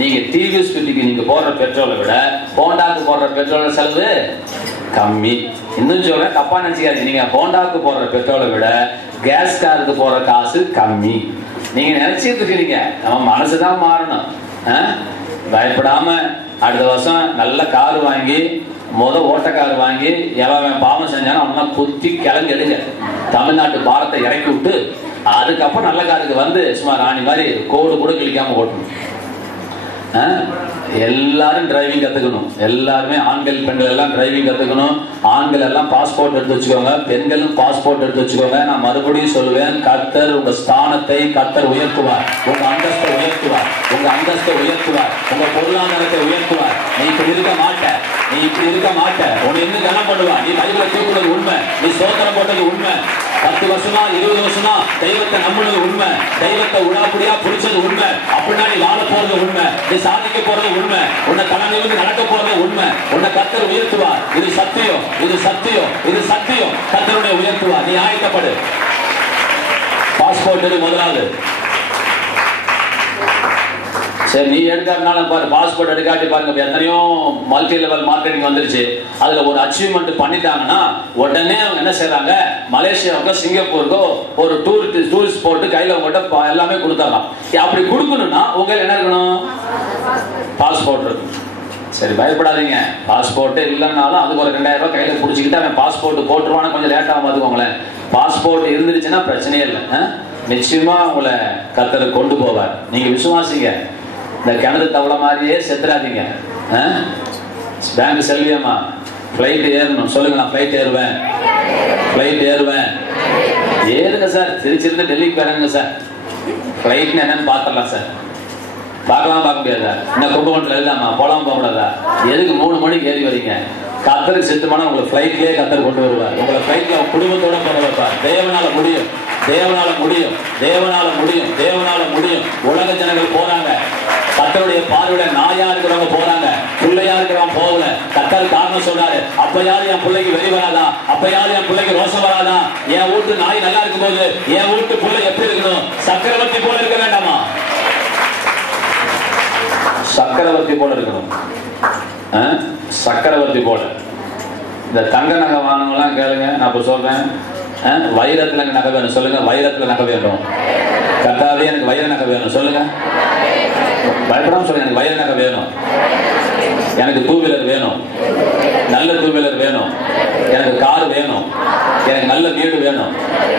நீங்க டிவிஎஸ் 50க்கு நீங்க போடுற பெட்ரோலை விட ஹோண்டாக்கு போடுற பெட்ரோல் செலவு கம்மி. இன்னும் சொல்ல தப்பா நினைச்சுக்காதீங்க, நீங்க ஹோண்டாக்கு போடுற பெட்ரோலை விட கேஸ் காருக்கு போற காசு கம்மி. நீங்க நினைச்சிட்டு இருக்கிறீங்க. நம்ம மனசுதான் மாறணும். பயப்படாம அடுத்த வருஷம் நல்ல கார் வாங்கி ஓட்ட கார் வாங்கி எவன் பாவம் செஞ்சாலும் அவனா குத்தி கிளம்பி எடுங்க. தமிழ்நாட்டு பாரத்தை இறக்கி விட்டு அதுக்கப்புறம் நல்ல காருக்கு வந்து சும்மா ராணி மாதிரி கோடு கூட கிழிக்காம ஓட்டணும். எல்லாரும் டிரைவிங் கத்துக்கணும். எல்லாருமே ஆண்கள் பெண்கள் எல்லாம் டிரைவிங் கத்துக்கணும். ஆண்கள் எல்லாம் பாஸ்போர்ட் எடுத்து வச்சுக்கோங்க, பெண்களும் பாஸ்போர்ட் எடுத்து வச்சுக்கோங்க. நான் மறுபடியும் சொல்லுவேன், கர்த்தர் உங்க ஸ்தானத்தை கர்த்தர் உயர்த்துவார், உங்க அந்தஸ்தை உயர்த்துவார், உங்க அந்தஸ்தை உயர்த்துவார், உங்க பொருளாதாரத்தை உயர்த்துவார். நீ இப்படி இருக்க மாட்ட, நீ இப்படி இருக்க மாட்ட. உன்னை இன்னும் கனம் பண்ணுவான். நீ பைபிளை தூக்குறது உண்மை, நீ சோதனம் போட்டது உண்மை, 10 வருஷமா 20 வருஷமா தெய்வத்தை நம்பினது உண்மை, தெய்வத்தை உடாப்படியா புடிச்சது உண்மை. அப்படின்னா நீ வாழ போறது உண்மை, நீ சாதிக்க போறது உண்மை, உன்னை தலைமையிலிருந்து நடக்க போறது உண்மை. உன்னை கர்த்தர் உயர்த்துவார். இது சத்தியம், இது சத்தியம், இது சத்தியம். கர்த்தருடைய உயர்த்துவார். நீ ஆயத்தப்படு. பாஸ்போர்ட் முதலாவது. சரி, நீ எடுக்கிறதுனால பாரு, பாஸ்போர்ட் எடுக்காட்டி பாருங்க, எத்தனையோ மல்டி லெவல் மார்க்கெட்டிங் வந்துருச்சு. அதுல ஒரு அச்சீவ்மெண்ட் பண்ணிட்டாங்கன்னா உடனே அவங்க என்ன செய்யறாங்க, மலேசியாவுக்கோ சிங்கப்பூருக்கோ ஒரு டூரிஸ்ட் போட்டு கையில உங்கள்கிட்ட எல்லாமே கொடுத்தாங்க. அப்படி கொடுக்கணும்னா உங்களுக்கு என்ன இருக்கணும், பாஸ்போர்ட் இருக்கு. சரி, பயப்படாதீங்க. பாஸ்போர்ட் இல்லைன்னாலும் அதுக்கு ஒரு 2000 ரூபாய் கையில பிடிச்சிக்கிட்டு அவன் பாஸ்போர்ட் போட்டுருவான்னு கொஞ்சம் லேட்டாக பார்த்துக்கோங்களேன். பாஸ்போர்ட் இருந்துருச்சுன்னா பிரச்சனையே இல்லை. நிச்சயமா உங்களை கர்த்தர் கொண்டு போவார். நீங்க விசுவாசிங்க. இந்த கிணறு தவளை மாதிரியே செத்துறாதீங்க. பேங்க் செல்வியம்மா பிளைட் ஏறணும் சொல்லுங்க. நான் பிளைட் ஏறுவேன், பிளைட் ஏறுவேன். ஏறுங்க சார், திருச்சிருந்து டெல்லிக்கு போறாங்க சார். பிளைட்னு என்னன்னு பாத்திரலாம் சார். பார்க்கலாம், பார்க்க முடியாதா? என்ன கும்பகோணத்துல இல்லாமா போலாம் போக கூடாதா? எதுக்கு 3 மணிக்கு ஏறி வரீங்க? கர்த்தருக்கு சித்தமான உங்களை பிளைட்லயே கர்த்தர் கொண்டு வருவார். உங்களை பிளைட்ல குடும்பத்தோட கொண்டு வருவார். தேவனால முடியும், தேவனால முடியும், தேவனால முடியும், தேவனால முடியும். உலக ஜனங்கள் போறாங்க, கர்த்தருடைய பார்வையில நாயா இருக்கிறவங்க போறாங்க, பிள்ளையா இருக்கிறவங்க போகல. கர்த்தர் காரணம் சொன்னாரு, அப்ப யாரு என் பிள்ளைக்கு வெளி வராதா, அப்ப யாரு என் பிள்ளைக்கு ரோசம் வராதா? என் வீட்டு நாய் நல்லா இருக்கும் போது என் வீட்டு பிள்ளை எப்படி இருக்கணும்? சக்கரவர்த்தி போல இருக்க வேண்டாமா? சக்கரவர்த்தி போல இருக்கணும். சக்கரவர்த்தி போல. இந்த தங்க நகை வாங்கலாம் கேளுங்க, நான் இப்ப சொல்றேன். வைரத்துல நகை வேணும் சொல்லுங்க. வைரத்துல நகை வேணும். கர்த்தாவே எனக்கு வைர நகை வேணும் சொல்லுங்க. பயப்படாம சொல்லுங்க, எனக்கு வைர நகை வேணும், எனக்கு 2 வீலர் வேணும், நல்ல 2 வீலர் வேணும், எனக்கு கார் வேணும், எனக்கு நல்ல வீடு வேணும்,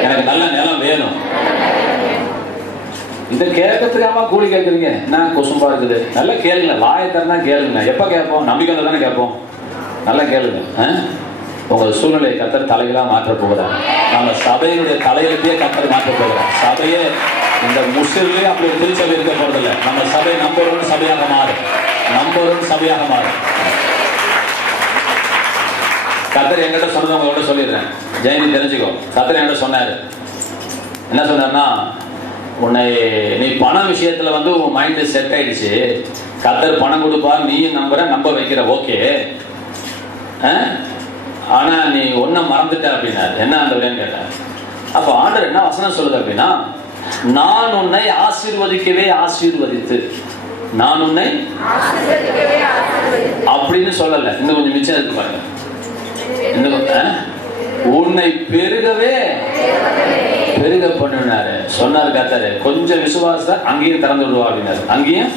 எனக்கு நல்ல நிலம் வேணும். இந்த கேட்கறதுக்காம கூலி கேட்குறீங்க? என்ன குசும்பா இருக்குது? நல்லா கேளுங்க, வாயத்தரனா கேளுங்க. எப்ப கேட்போம்? நம்பிக்கை தானே கேட்போம். நல்லா கேளுங்க. உங்க சூழ்நிலையை கர்த்தர் தலைகளா மாற்ற போகிறார். நம்ம சபையினுடைய தலையெழுத்தையே கர்த்தர் மாற்ற போகிறார். சபையே இந்த முஸ்லிம்லயே அப்படி ஒரு திருச்சபை இருக்க போறதில்லை. நம்ம சபை நம்பர் 1 சபையாக மாறும், நம்பர் 1 சபையாக மாறும். கர்த்தர் என்கிட்ட சொன்னதை உங்கள்கிட்ட சொல்லிடுறேன். ஜெயந்தி தெரிஞ்சுக்கோ. கர்த்தர் என்கிட்ட சொன்னாரு. என்ன சொன்னார்னா, உன்னை நீ பண விஷயத்துல வந்து உன் மைண்ட் செட் ஆயிடுச்சு. கர்த்தர் பணம் கொடுப்பார், நீயும் நம்ப வைக்கிற, ஓகே. ஆனா நீ ஒன்ன மறந்துட்ட அப்படின்னாரு. என்ன ஆண்டவரேன்னு கேட்ட. அப்ப ஆண்டவர் என்ன வசனம் சொல்லுது அப்படின்னா, நான் உன்னை ஆசீர்வதிக்கவே ஆசீர்வதித்து, நான் உன்னை அப்படின்னு சொல்லல. இன்னும் கொஞ்சம் மிச்சம் இருக்கு பாருங்க. இன்னும் உன்னை பெருகவே பெருக பண்ணினாரு சொன்னாரு கர்த்தர். கொஞ்சம் விசுவாசம் அங்கேயும் திறந்து விடுவா அப்படின்னாரு. அங்கேயும்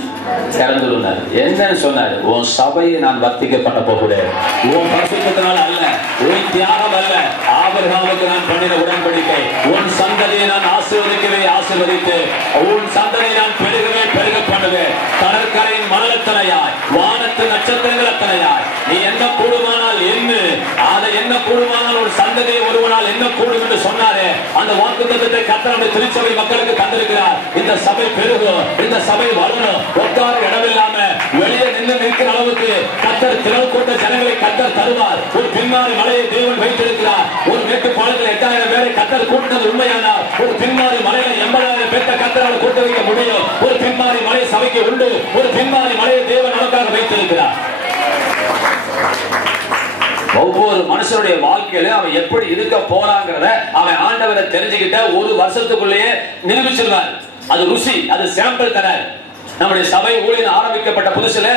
திறந்து விடுனாரு. என்னன்னு சொன்னாரு, உன் சபையை நான் வர்த்திக்க பண்ண போகிறேன். உன் பரிசுத்தத்தினால அல்ல, உன் தியாகம் அல்ல, ஆபிரகாமுக்கு நான் பண்ணின உடன்படிக்கை. உன் சந்ததியை நான் ஆசீர்வதிக்கவே ஆசீர்வதித்து, உன் சந்ததியை நான் பெருகவே பெருக பண்ணுவேன். கடற்கரையின் மணலத்தனையாய், வானத்து நட்சத்திரங்கள் அத்தனையாய் நீ என்ன கூடுமானால் என்ன, அதை என்ன கூடுமானால் ஒரு சந்ததியை ஒருவனால் என்ன கூடும் என்று சொன்னாரே, அந்த வாக்குத்தத்தத்தை கர்த்தருடைய திருச்சபை மக்களுக்கு தந்திருக்கிறார். இந்த சபை பெருகும், இந்த சபை வளரும். உட்கார இடமில்லாம வெளியே நின்று நிற்கிற அளவுக்கு கர்த்தர் திரள் கூட்ட ஜனங்களை கர்த்தர் தருவார். ஒரு பின்மாறி மலையை தேவன் வைத்திருக்கிறார். ஒரு மேட்டுப்பாளையத்தில் 8000 பேரை கர்த்தர் கூட்டினது உண்மையானால், ஒரு பின்மாறி மலையில 80,000 பேரை கர்த்தரால் கூட்ட வைக்க முடியும். ஒரு பின்மாறி மலை சபைக்கு உண்டு. ஒரு பின்மாறி மலையை தேவன் நமக்காக வைத்திருக்கிறார். ஒவ்வொரு மனுஷனுடைய வாழ்க்கையில அவன் எப்படி இருக்க போறாங்கிறத அவன் ஆண்டவரை தெரிஞ்சுக்கிட்ட 1 வருஷத்துக்குள்ளேயே நிரூபிச்சிருவார். அது ருசி, அது சாம்பிள் தரார். நம்முடைய சபை ஊழியம் ஆரம்பிக்கப்பட்ட புதுசுல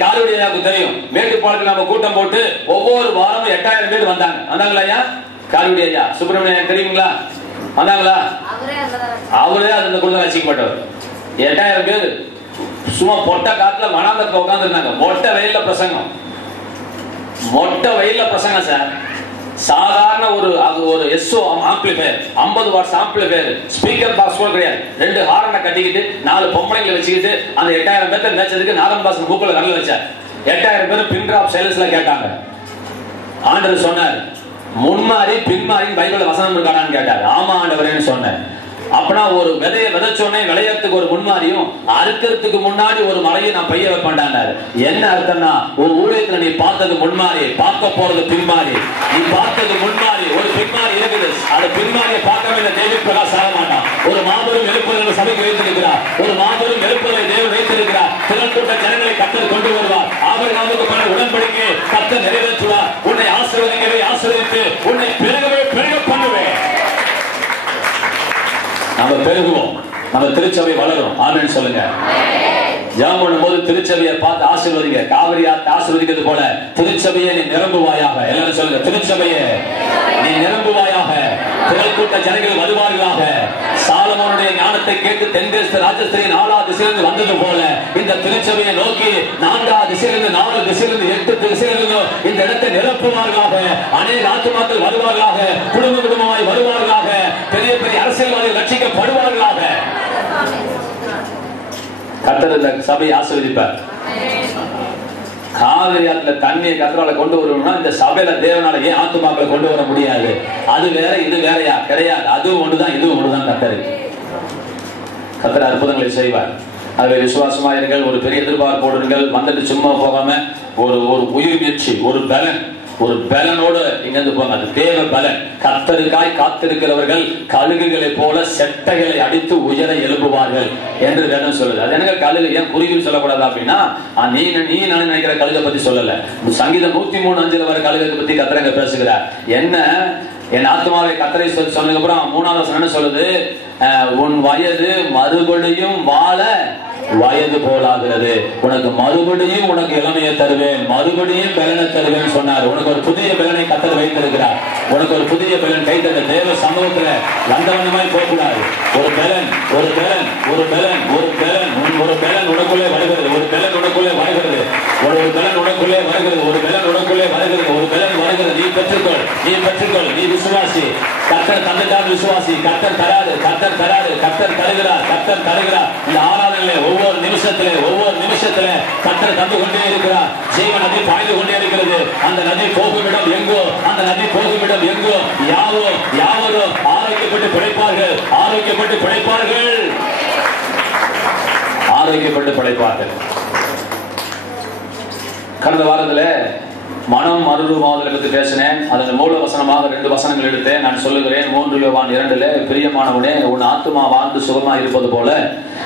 காலுடையாவுக்கு தெரியும், மேட்டுப்பாளத்தில் நம்ம கூட்டம் போட்டு ஒவ்வொரு வாரமும் 8000 பேர் வந்தாங்க. வந்தாங்களா ஐயா? காலுடைய ஐயா சுப்பிரமணியன் தெரியுங்களா? வந்தாங்களா? அவரே அந்த கூட்டம் ரசிக்கப்பட்டவர். 8000 பேர் சும்மா பொட்ட காட்டுல வனாந்தத்துல உட்கார்ந்து இருந்தாங்க. மொட்டை வெயில்ல பிரசங்கம், மொட்டை வெயில்ல பிரசங்கம் சார். சாதாரண ஒரு எஸ்ஓ amplifier, 50 watts amplifier, speaker box கூட கிடையாது. 2 ஹார்னை கட்டிக்கிட்டு 4 பொம்பளைங்களை வச்சுக்கிட்டு அந்த 8000 பேர்த்த மேய்ச்சதுக்கு நாதன் பாசன் மூக்குல கல்ல வச்சார். 8000 பேர் பின் டிராப் சைலன்ஸ்ல கேட்டாங்க. ஆண்டவர் சொன்னார், முன்மாறி பின்மாறி பைபிள்ல வசனம் இருக்கானான்னு கேட்டார். ஆமா ஆண்டவரேன்னு சொன்னேன். அப்பனா ஒரு விதையை விதைச்சோடனே விளையறதுக்கு ஒரு முன்மாறியும் அறுக்கிறதுக்கு முன்னாடி ஒரு மலையும் நான் பைய வைப்பேன்டானாரு. என்ன அர்த்தம்னா, ஒரு ஊழியத்துல நீ பார்த்தது முன்மாறி, பார்க்க போறது பின்மாறி. நீ பார்த்தது முன்மாறி, ஒரு பின்மாறி இருக்குது. அந்த பின்மாரியை பார்க்கவே இல்லை டேவிட் பிரகாஷ் ஆக மாட்டான். ஒரு மாபெரும் எழுப்புதலை சபைக்கு வைத்திருக்கிறார், ஒரு மாபெரும் எழுப்புதலை தேவன் வைத்திருக்கிறார். திரள்கூட்ட ஜனங்களை கர்த்தர் கொண்டு வருவார். ஆபிரகாமுக்கு பண்ண உடன்படிக்கை கர்த்தர் நிறைவேற்றுவார். உன்னை ஆசீர்வதிக்கவே ஆசீர்வதித்து உன்னை பெருகவே பெருக பண்ணுவேன். நம்ம பெருகுவோம், நம்ம திருச்சபை வளரும். ஆமென் சொல்லுங்க. ஜெபம் பண்ணும்போது திருச்சபையை பார்த்து ஆசீர்வதிங்க. காவிரி ஆற்று ஆசீர்வதிக்கிறது போல திருச்சபையை நீ நிரம்புவாயாக. எல்லாரும் சொல்லுங்க, திருச்சபையை நீ நிரம்புவாயாக. திரள்கூட்ட ஜனங்கள் வருவார்களாக. சாலமோனுடைய ஞானத்தை கேட்டு தென்தேச ராஜஸ்திரியின் 4வது திசையிலிருந்து வந்தது போல இந்த திருச்சபையை நோக்கி 4வது திசையிலிருந்து 4 திசையிலிருந்து 8 திசையிலிருந்து இந்த இடத்தை நிரப்புவார்களாக. அநேக ஆத்துமாக்கள் வருவார்களாக, குடும்ப குடும்பமாய் வருவார்களாக, பெரிய பெரிய அரசியல்வாதிகள் ரட்சிக்கப்படுவார்களாக. கர்த்தர் இந்த சபையை ஆசீர்வதிப்பார். காவிரி ஆற்றுல தண்ணியை கர்த்தரால கொண்டு வரணும்னா இந்த சபையில தேவனால ஏன் ஆத்துமாக்களை கொண்டு வர முடியாது? அது வேற இது வேறையா? கிடையாது. அதுவும் ஒன்றுதான், இதுவும் ஒன்றுதான். கர்த்தர் அற்புதங்களை செய்வார். அதை விசுவாசமா இருங்கள். ஒரு பெரிய எதிர்பார்ப்போடு இருங்கள். வந்துட்டு சும்மா போகாம ஒரு உயிர் முயற்சி, ஒரு பலனோடு இங்கிருந்து போங்க. அது தேவ பலன். கர்த்தருக்காய் காத்திருக்கிறவர்கள் கழுகுகளை போல செட்டைகளை அடித்து உயர எழுப்புவார்கள் என்று வேதம் சொல்லுது. அது எனக்கு கழுகு ஏன் குருவின்னு சொல்லக்கூடாது அப்படின்னா, நீ நான் நினைக்கிற கழுகை பத்தி சொல்லல. சங்கீதம் 103:5 வர கழுகை பத்தி கர்த்தர் பேசுகிறார். என்ன என் ஆத்மாவை கர்த்தரை சொன்னதுக்கு அப்புறம் 3வது வசனம் சொல்லுது, உன் வயது மறுபடியும் வாழ வயது போலாகிறது. உனக்கு மறுபடியும் உனக்கு இளமையை தருவேன், மறுபடியும் பலனை தருவேன் சொன்னார். உனக்கு ஒரு புதிய பலனை கர்த்தர் வைத்திருக்கிறார். உனக்கு ஒரு புதிய பலன் கைத்தட்ட தேவ சமூகத்துல லந்தவனமாய் போகக்கூடாது. ஒரு பலன் உனக்குள்ளே வருகிறது. ஒரு பலன் உனக்குள்ளே வருகிறது. ஒரு பலன் உனக்குள்ளே வருகிறது. ஒரு பலன் உனக்குள்ளே வருகிறது. ஒரு பலன் வருகிறது. நீ பெற்றுக்கொள். நீ விசுவாசி. கர்த்தர் தந்துட்டார், விசுவாசி. கர்த்தர் தராது, கர்த்தர் தருகிறார். இந்த ஆராதனையிலே ஒவ்வொரு நிமிஷத்திலே கர்த்தர் தந்து கொண்டே இருக்கிறார். ஜீவ நதி பாய்ந்து கொண்டே இருக்கிறது. அந்த நதி போகுமிடம் எங்கோ, யாவரோ ஆரோக்கியப்பட்டு பிழைப்பார்கள். கடந்த வாரத்துல மனம் மறுரூபமாவதை பற்றி பேசினேன். அதன் மூல வசனமாக 2 வசனங்கள் எடுத்தேன். நான் சொல்லுகிறேன், 3 யோவான் 2 பிரியமானவனே, உன் ஆத்துமா வாழ்ந்து சுகமா இருப்பது போல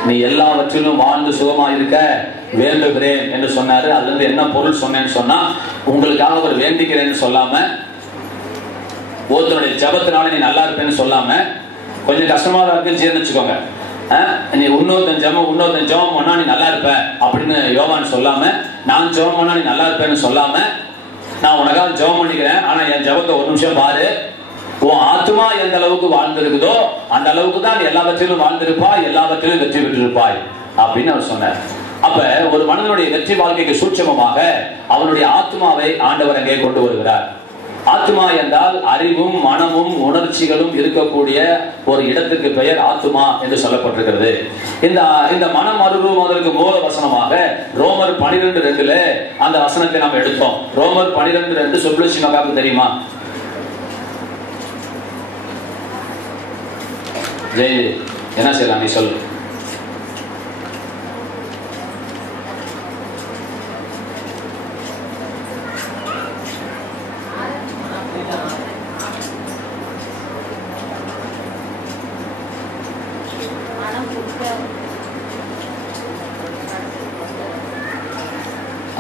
நீ எல்லாவற்றிலும் வாழ்ந்து சுகமா இருக்க வேண்டுகிறேன் என்று சொன்னாரு. அதுல இருந்து என்ன பொருள் சொன்னேன்னு சொன்னா, உங்களுக்காக அவர் வேண்டிக்கிறேன்னு சொல்லாம, ஒருத்தருடைய ஜபத்தினால நீ நல்லா இருப்பேன்னு சொல்லாம, கொஞ்சம் கஷ்டமா இருக்குன்னு ஜீர்ணிச்சுக்கோங்க. நீ இன்னொருத்தன் ஜெபம் பண்ணா நீ நல்லா இருப்ப அப்படின்னு யோவான் சொல்லாம, நான் ஜெபம் பண்ணா நீ நல்லா இருப்பேன்னு சொல்லாம, நான் உனக்காக ஜெபம் பண்ணிக்கிறேன், ஆனா என் ஜெபத்தை ஒரு நிமிஷம் பாரு, உன் ஆத்மா எந்த அளவுக்கு வாழ்ந்திருக்குதோ அந்த அளவுக்கு தான் எல்லாவற்றிலும் வாழ்ந்திருப்பாய், எல்லாவற்றிலும் வெற்றி பெற்றிருப்பாய் அப்படின்னு அவர் சொன்னார். அப்ப ஒரு மனிதனுடைய வெற்றி வாழ்க்கைக்கு சூட்சமமாக அவனுடைய ஆத்மாவை ஆண்டவர் அங்கே கொண்டு வருகிறார். ஆத்மா என்றால் அறிவும் மனமும் உணர்ச்சிகளும் இருக்கக்கூடிய ஒரு இடத்துக்கு பெயர் ஆத்மா என்று சொல்லப்பட்டிருக்கிறது. இந்த மனம் மறுரூபமாவதற்கு மூல வசனமாக ரோமர் 12:2 அந்த வசனத்தை நாம் எடுத்தோம். ரோமர் 12:2 சொல்லுச்சு, மகாவுக்கு தெரியுமா? ஜெய் என்ன செய்யலாம், நீ சொல்லு.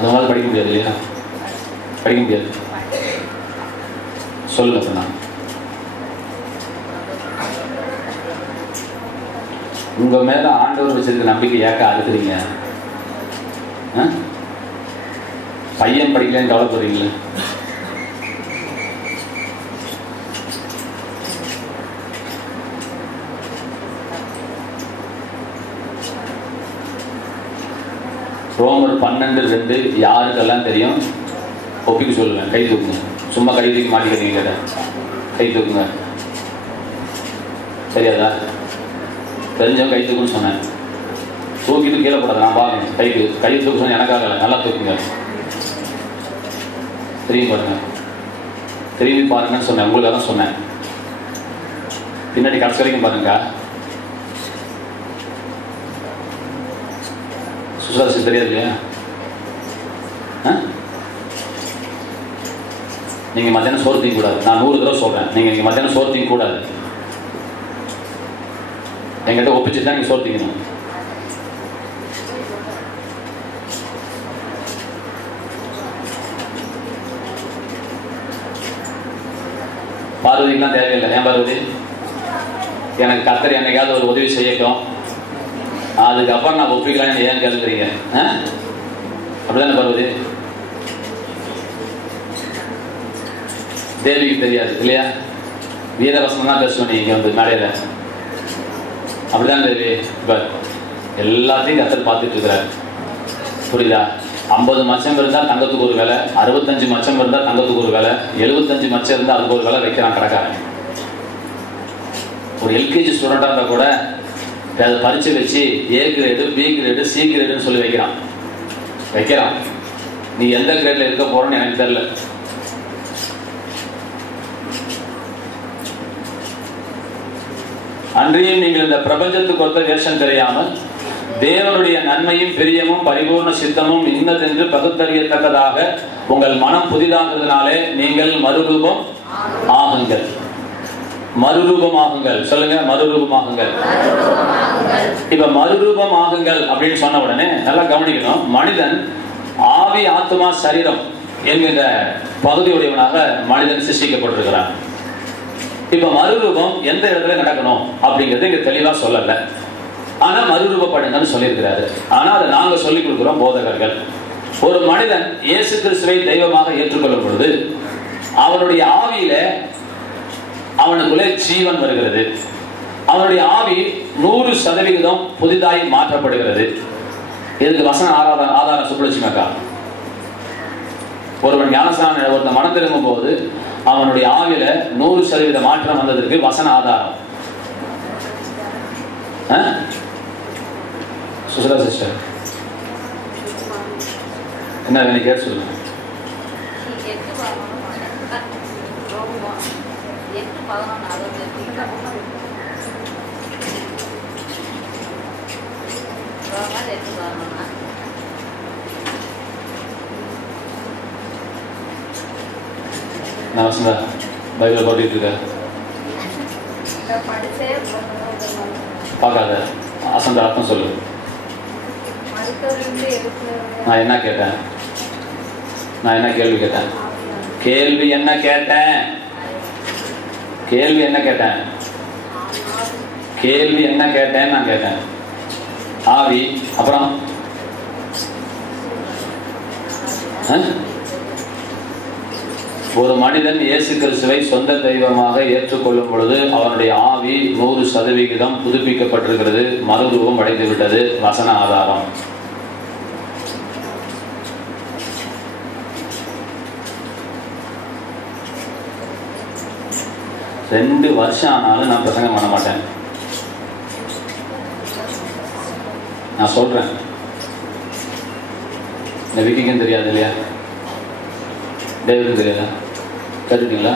அதனால படிக்க முடியாது இல்லையா? படிக்க முடியாது. சொல்லுங்க. உங்க மேல ஆண்டவர் வச்சிருக்க நம்பிக்கை ஏக்க அறுக்குறீங்க? பையன் படிக்கலன்னு கவலைப்படுறீங்களே. ரோமர் 12:2 யாருக்கெல்லாம் தெரியும் ஒப்பிக்க சொல்லுங்க. கை தூக்குங்க. சும்மா கை தூக்கி மாட்டிக்கிறீங்க. கை தூக்குங்க. சரியாதா? தெரிஞ்சவங்க கை தூக்குன்னு சொன்னேன். தூக்கிட்டு கீழே போடாது. நான் பாருங்க. கை தூக்கு சொன்ன எனக்காக நல்லா தூக்குங்க. திரும்பி பாருங்க. திரும்பி பாருங்கன்னு சொன்னேன். உங்களுக்காக தான் சொன்னேன். பின்னாடி கடைசி வரைக்கும் பாருங்க. சுசாசி தெரியாது இல்லையா? நீங்க மத்தியானம் சோறு தீங்க கூடாது. நான் 100 தடவை சொல்றேன். நீங்க மத்தியானம் சோறு தீங்க கூடாது. எங்கிட்ட ஒப்பிச்சு தான் நீங்க சோறு தீங்கணும். பார்வதிக்கெல்லாம் தேவையில்லை. ஏன் பார்வதி? எனக்கு கர்த்தர் என்னைக்காவது ஒரு உதவி செய்யட்டும், அதுக்கப்புறம் நான் ஒப்பிக்கலான்னு ஏன் கேட்குறீங்க? அப்படிதானே பார்வதி? தேவிக்கு தெரியாது இல்லையா? வீரவசனம் தான் பேசுவேன் நீங்க வந்து மேடையில. அப்படிதான் தேவி. இப்ப எல்லாத்தையும் கர்த்தர் பார்த்துட்டு இருக்கிறார். புரியுதா? 50 மச்சம் இருந்தா தங்கத்துக்கு ஒரு வேலை, 65 மச்சம் இருந்தா தங்கத்துக்கு ஒரு வேலை, 75 மச்சம் இருந்தா அதுக்கு ஒரு வேலை வைக்கிறான் கடைக்காரன். ஒரு எல்கேஜி ஸ்டூடெண்டா இருந்தா கூட அதை பரிச்சு வச்சு A grade, B grade, C கிரேடுன்னு சொல்லி வைக்கிறான். நீ எந்த கிரேட்ல இருக்க போறன்னு எனக்கு தெரியல. அன்றியும் நீங்கள் இந்த பிரபஞ்சத்துக்கு ஒத்த வேஷம் தெரியாமல் தேவனுடைய நன்மையும் பிரியமும் பரிபூர்ண சித்தமும் இன்னதென்று பகுத்தறியத்தக்கதாக உங்கள் மனம் புதிதாகிறதுனாலே நீங்கள் மறுரூபம் ஆகுங்கள். மறுரூபமாகுங்கள். சொல்லுங்க, மறுரூபமாகுங்கள். இப்ப மறுரூபமாகுங்கள் அப்படின்னு சொன்ன உடனே நல்லா கவனிக்கணும். மனிதன் ஆவி, ஆத்மா, சரீரம் என்கின்ற பகுதியுடையவனாக மனிதன் சிருஷ்டிக்கப்பட்டிருக்கிறான். இப்ப மறுரூபம் எந்த இடத்துல நடக்கணும் அப்படிங்கிறது இங்க தெளிவா சொல்லல. ஆனா மறுரூபப்படுங்கன்னு சொல்லியிருக்கிறாரு. ஆனா அதை நாங்க சொல்லிக் கொடுக்கிறோம் போதகர்கள். ஒரு மனிதன் இயேசு கிறிஸ்துவை தெய்வமாக ஏற்றுக்கொள்ளும் பொழுது அவனுடைய ஆவியில அவனுக்குள்ளே ஜீவன் வருகிறது. அவனுடைய ஆவி 100% புதிதாய் மாற்றப்படுகிறது. இதுக்கு வசன ஆதாரம் சுப்புலட்சுமிக்கா. ஒருவன் ஞானஸ்நானம் ஒருத்த மனம் திரும்பும் போது அவனுடைய ஆவியில 100% மாற்றம் வந்ததற்கு வசன ஆதாரம். சுசலா சிஸ்டர் என்ன வேணும் கேட்டு சொல்லுங்க. நான் வசந்தா பைபிள் போட்டுட்டு இருக்கேன். பார்க்காத அசந்த அர்த்தம் சொல்லு. நான் என்ன கேட்டேன்? நான் என்ன கேள்வி கேட்டேன்? கேள்வி என்ன கேட்டேன்? கேள்வி என்ன கேட்டேன்? கேள்வி என்ன கேட்டேன்? நான் கேட்டேன் ஆவி. அப்புறம் ஒரு மனிதன் இயேசு கிறிஸ்துவை சொந்த தெய்வமாக ஏற்றுக்கொள்ளும் பொழுது அவனுடைய ஆவி 100% புதுப்பிக்கப்பட்டிருக்கிறது, மறுரூபம் அடைந்து விட்டது. வசன ஆதாரம். ரெண்டு வருஷம் ஆனாலும் நான் பிரசங்கம் பண்ண மாட்டேன். நான் சொல்றேன். இந்த விக்கிக்கும் தெரியாது இல்லையா? டேவிட் தெரியாதா? கேட்டுட்டீங்களா?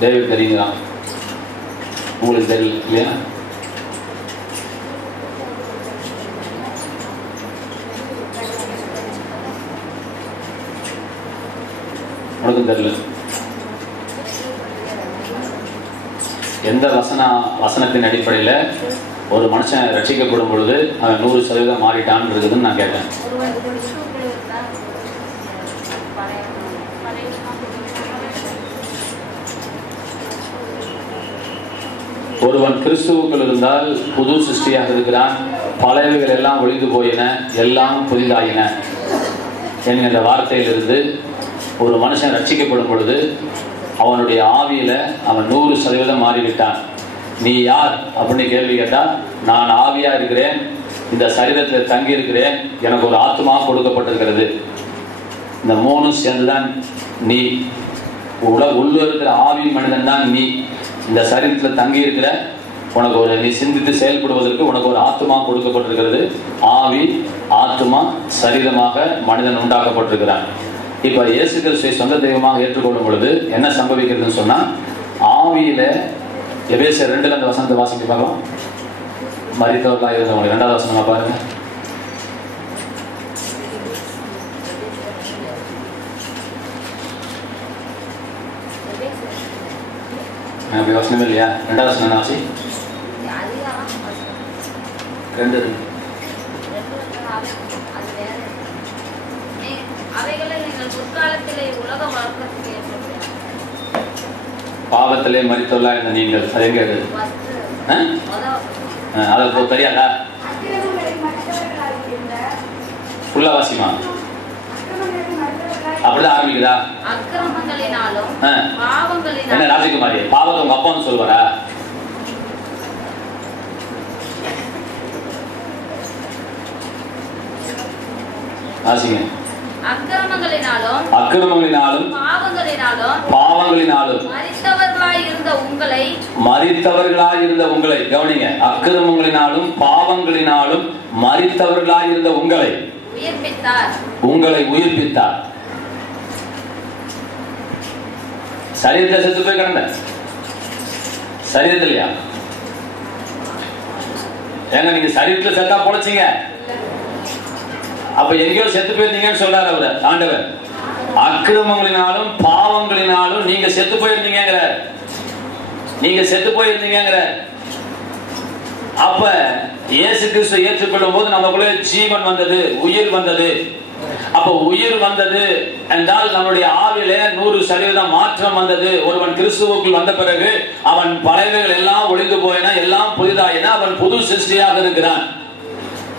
டேவிட் தெரியுங்களா? உங்களுக்கு தெரியல இல்லையா? உனக்கும் தெரியல. எந்த வசனத்தின் அடிப்படையில் ஒரு மனுஷன் ரட்சிக்கப்படும் பொழுது அவன் 100% மாறிட்டான் இருக்குதுன்னு நான் கேட்டேன். ஒருவன் கிறிஸ்துவுக்குள் இருந்தால் புது சிருஷ்டியாக இருக்கிறான், பழையவைகள் எல்லாம் ஒழிந்து போயின, எல்லாம் புதிதாயின என்கிற வார்த்தையிலிருந்து ஒரு மனுஷன் ரட்சிக்கப்படும் பொழுது அவனுடைய ஆவியில அவன் 100% மாறிவிட்டான். நீ யார் அப்படின்னு கேள்வி கேட்டா, நான் ஆவியா இருக்கிறேன், இந்த சரீரத்தில் தங்கி இருக்கிறேன், எனக்கு ஒரு ஆத்மா கொடுக்கப்பட்டிருக்கிறது. இந்த 3 சேர்ந்துதான் நீ. உள்ள இருக்கிற ஆவி மனிதன் தான் நீ. இந்த சரீரத்தில் தங்கி இருக்கிற உனக்கு ஒரு நீ சிந்தித்து செயல்படுவதற்கு உனக்கு ஒரு ஆத்மா கொடுக்கப்பட்டிருக்கிறது. ஆவி, ஆத்மா, சரீரமாக மனிதன் உண்டாக்கப்பட்டிருக்கிறான். இப்ப இயேசு கிறிஸ்துவை சொந்த தெய்வமாக ஏற்றுக்கொள்ளும் பொழுது என்ன சம்பவிக்கிறதுன்னு சொன்னா, ஆவியில எபேசியர் 2 அந்த வசனத்தை வாசிக்க பார்க்கலாம். மரித்தவர்களாக இருந்தவங்க 2வது வசனமா பாருங்க. வசனம் இல்லையா? 2வது வசனம் வாசி. 2 பாவத்திலே மரித்தவர்களா இருந்த நீங்கள், அது எங்க இருக்கு? அதை தெரியாதா? ஃபுல்லா வாசிமா. அப்படிதான் ஆரம்பிக்குதா? என்ன ராஜகுமாரி, பாவத்தை உங்க அப்பான்னு சொல்லுவாரா? வாசிங்க. அக்கிரமங்களினாலும் பாவங்களினாலும் மரித்தவர்களாய் இருந்த உங்களை கவனிங்க. அக்கிரமங்களினாலும் பாவங்களினாலும் மரித்தவர்களாய் இருந்த உங்களை உயிர்ப்பித்தார். சரீரத்தை செத்து போய் கிடந்த சரீரத்திலையா? ஏங்க நீங்க சரீரத்தில் செத்தா பொழைச்சிங்க, அப்ப எங்கேயோ செத்து போயிருந்தீங்கன்னு சொல்றாரு அவரு ஆண்டவர். அக்கிரமங்களினாலும் பாவங்களினாலும் நீங்க செத்து போயிருந்தீங்கிற, நீங்க செத்து போயிருந்தீங்கிற. அப்ப இயேசு கிறிஸ்து ஏற்றுக்கொள்ளும் போது நமக்குள்ளே ஜீவன் வந்தது, உயிர் வந்தது. அப்ப உயிர் வந்தது என்றால் நம்முடைய ஆவியில 100% மாற்றம் வந்தது. ஒருவன் கிறிஸ்துவுக்குள் வந்த பிறகு அவன் பழையவைகள் எல்லாம் ஒழிந்து போயின, எல்லாம் புதிதாயின, அவன் புது சிருஷ்டியாக இருக்கிறான்.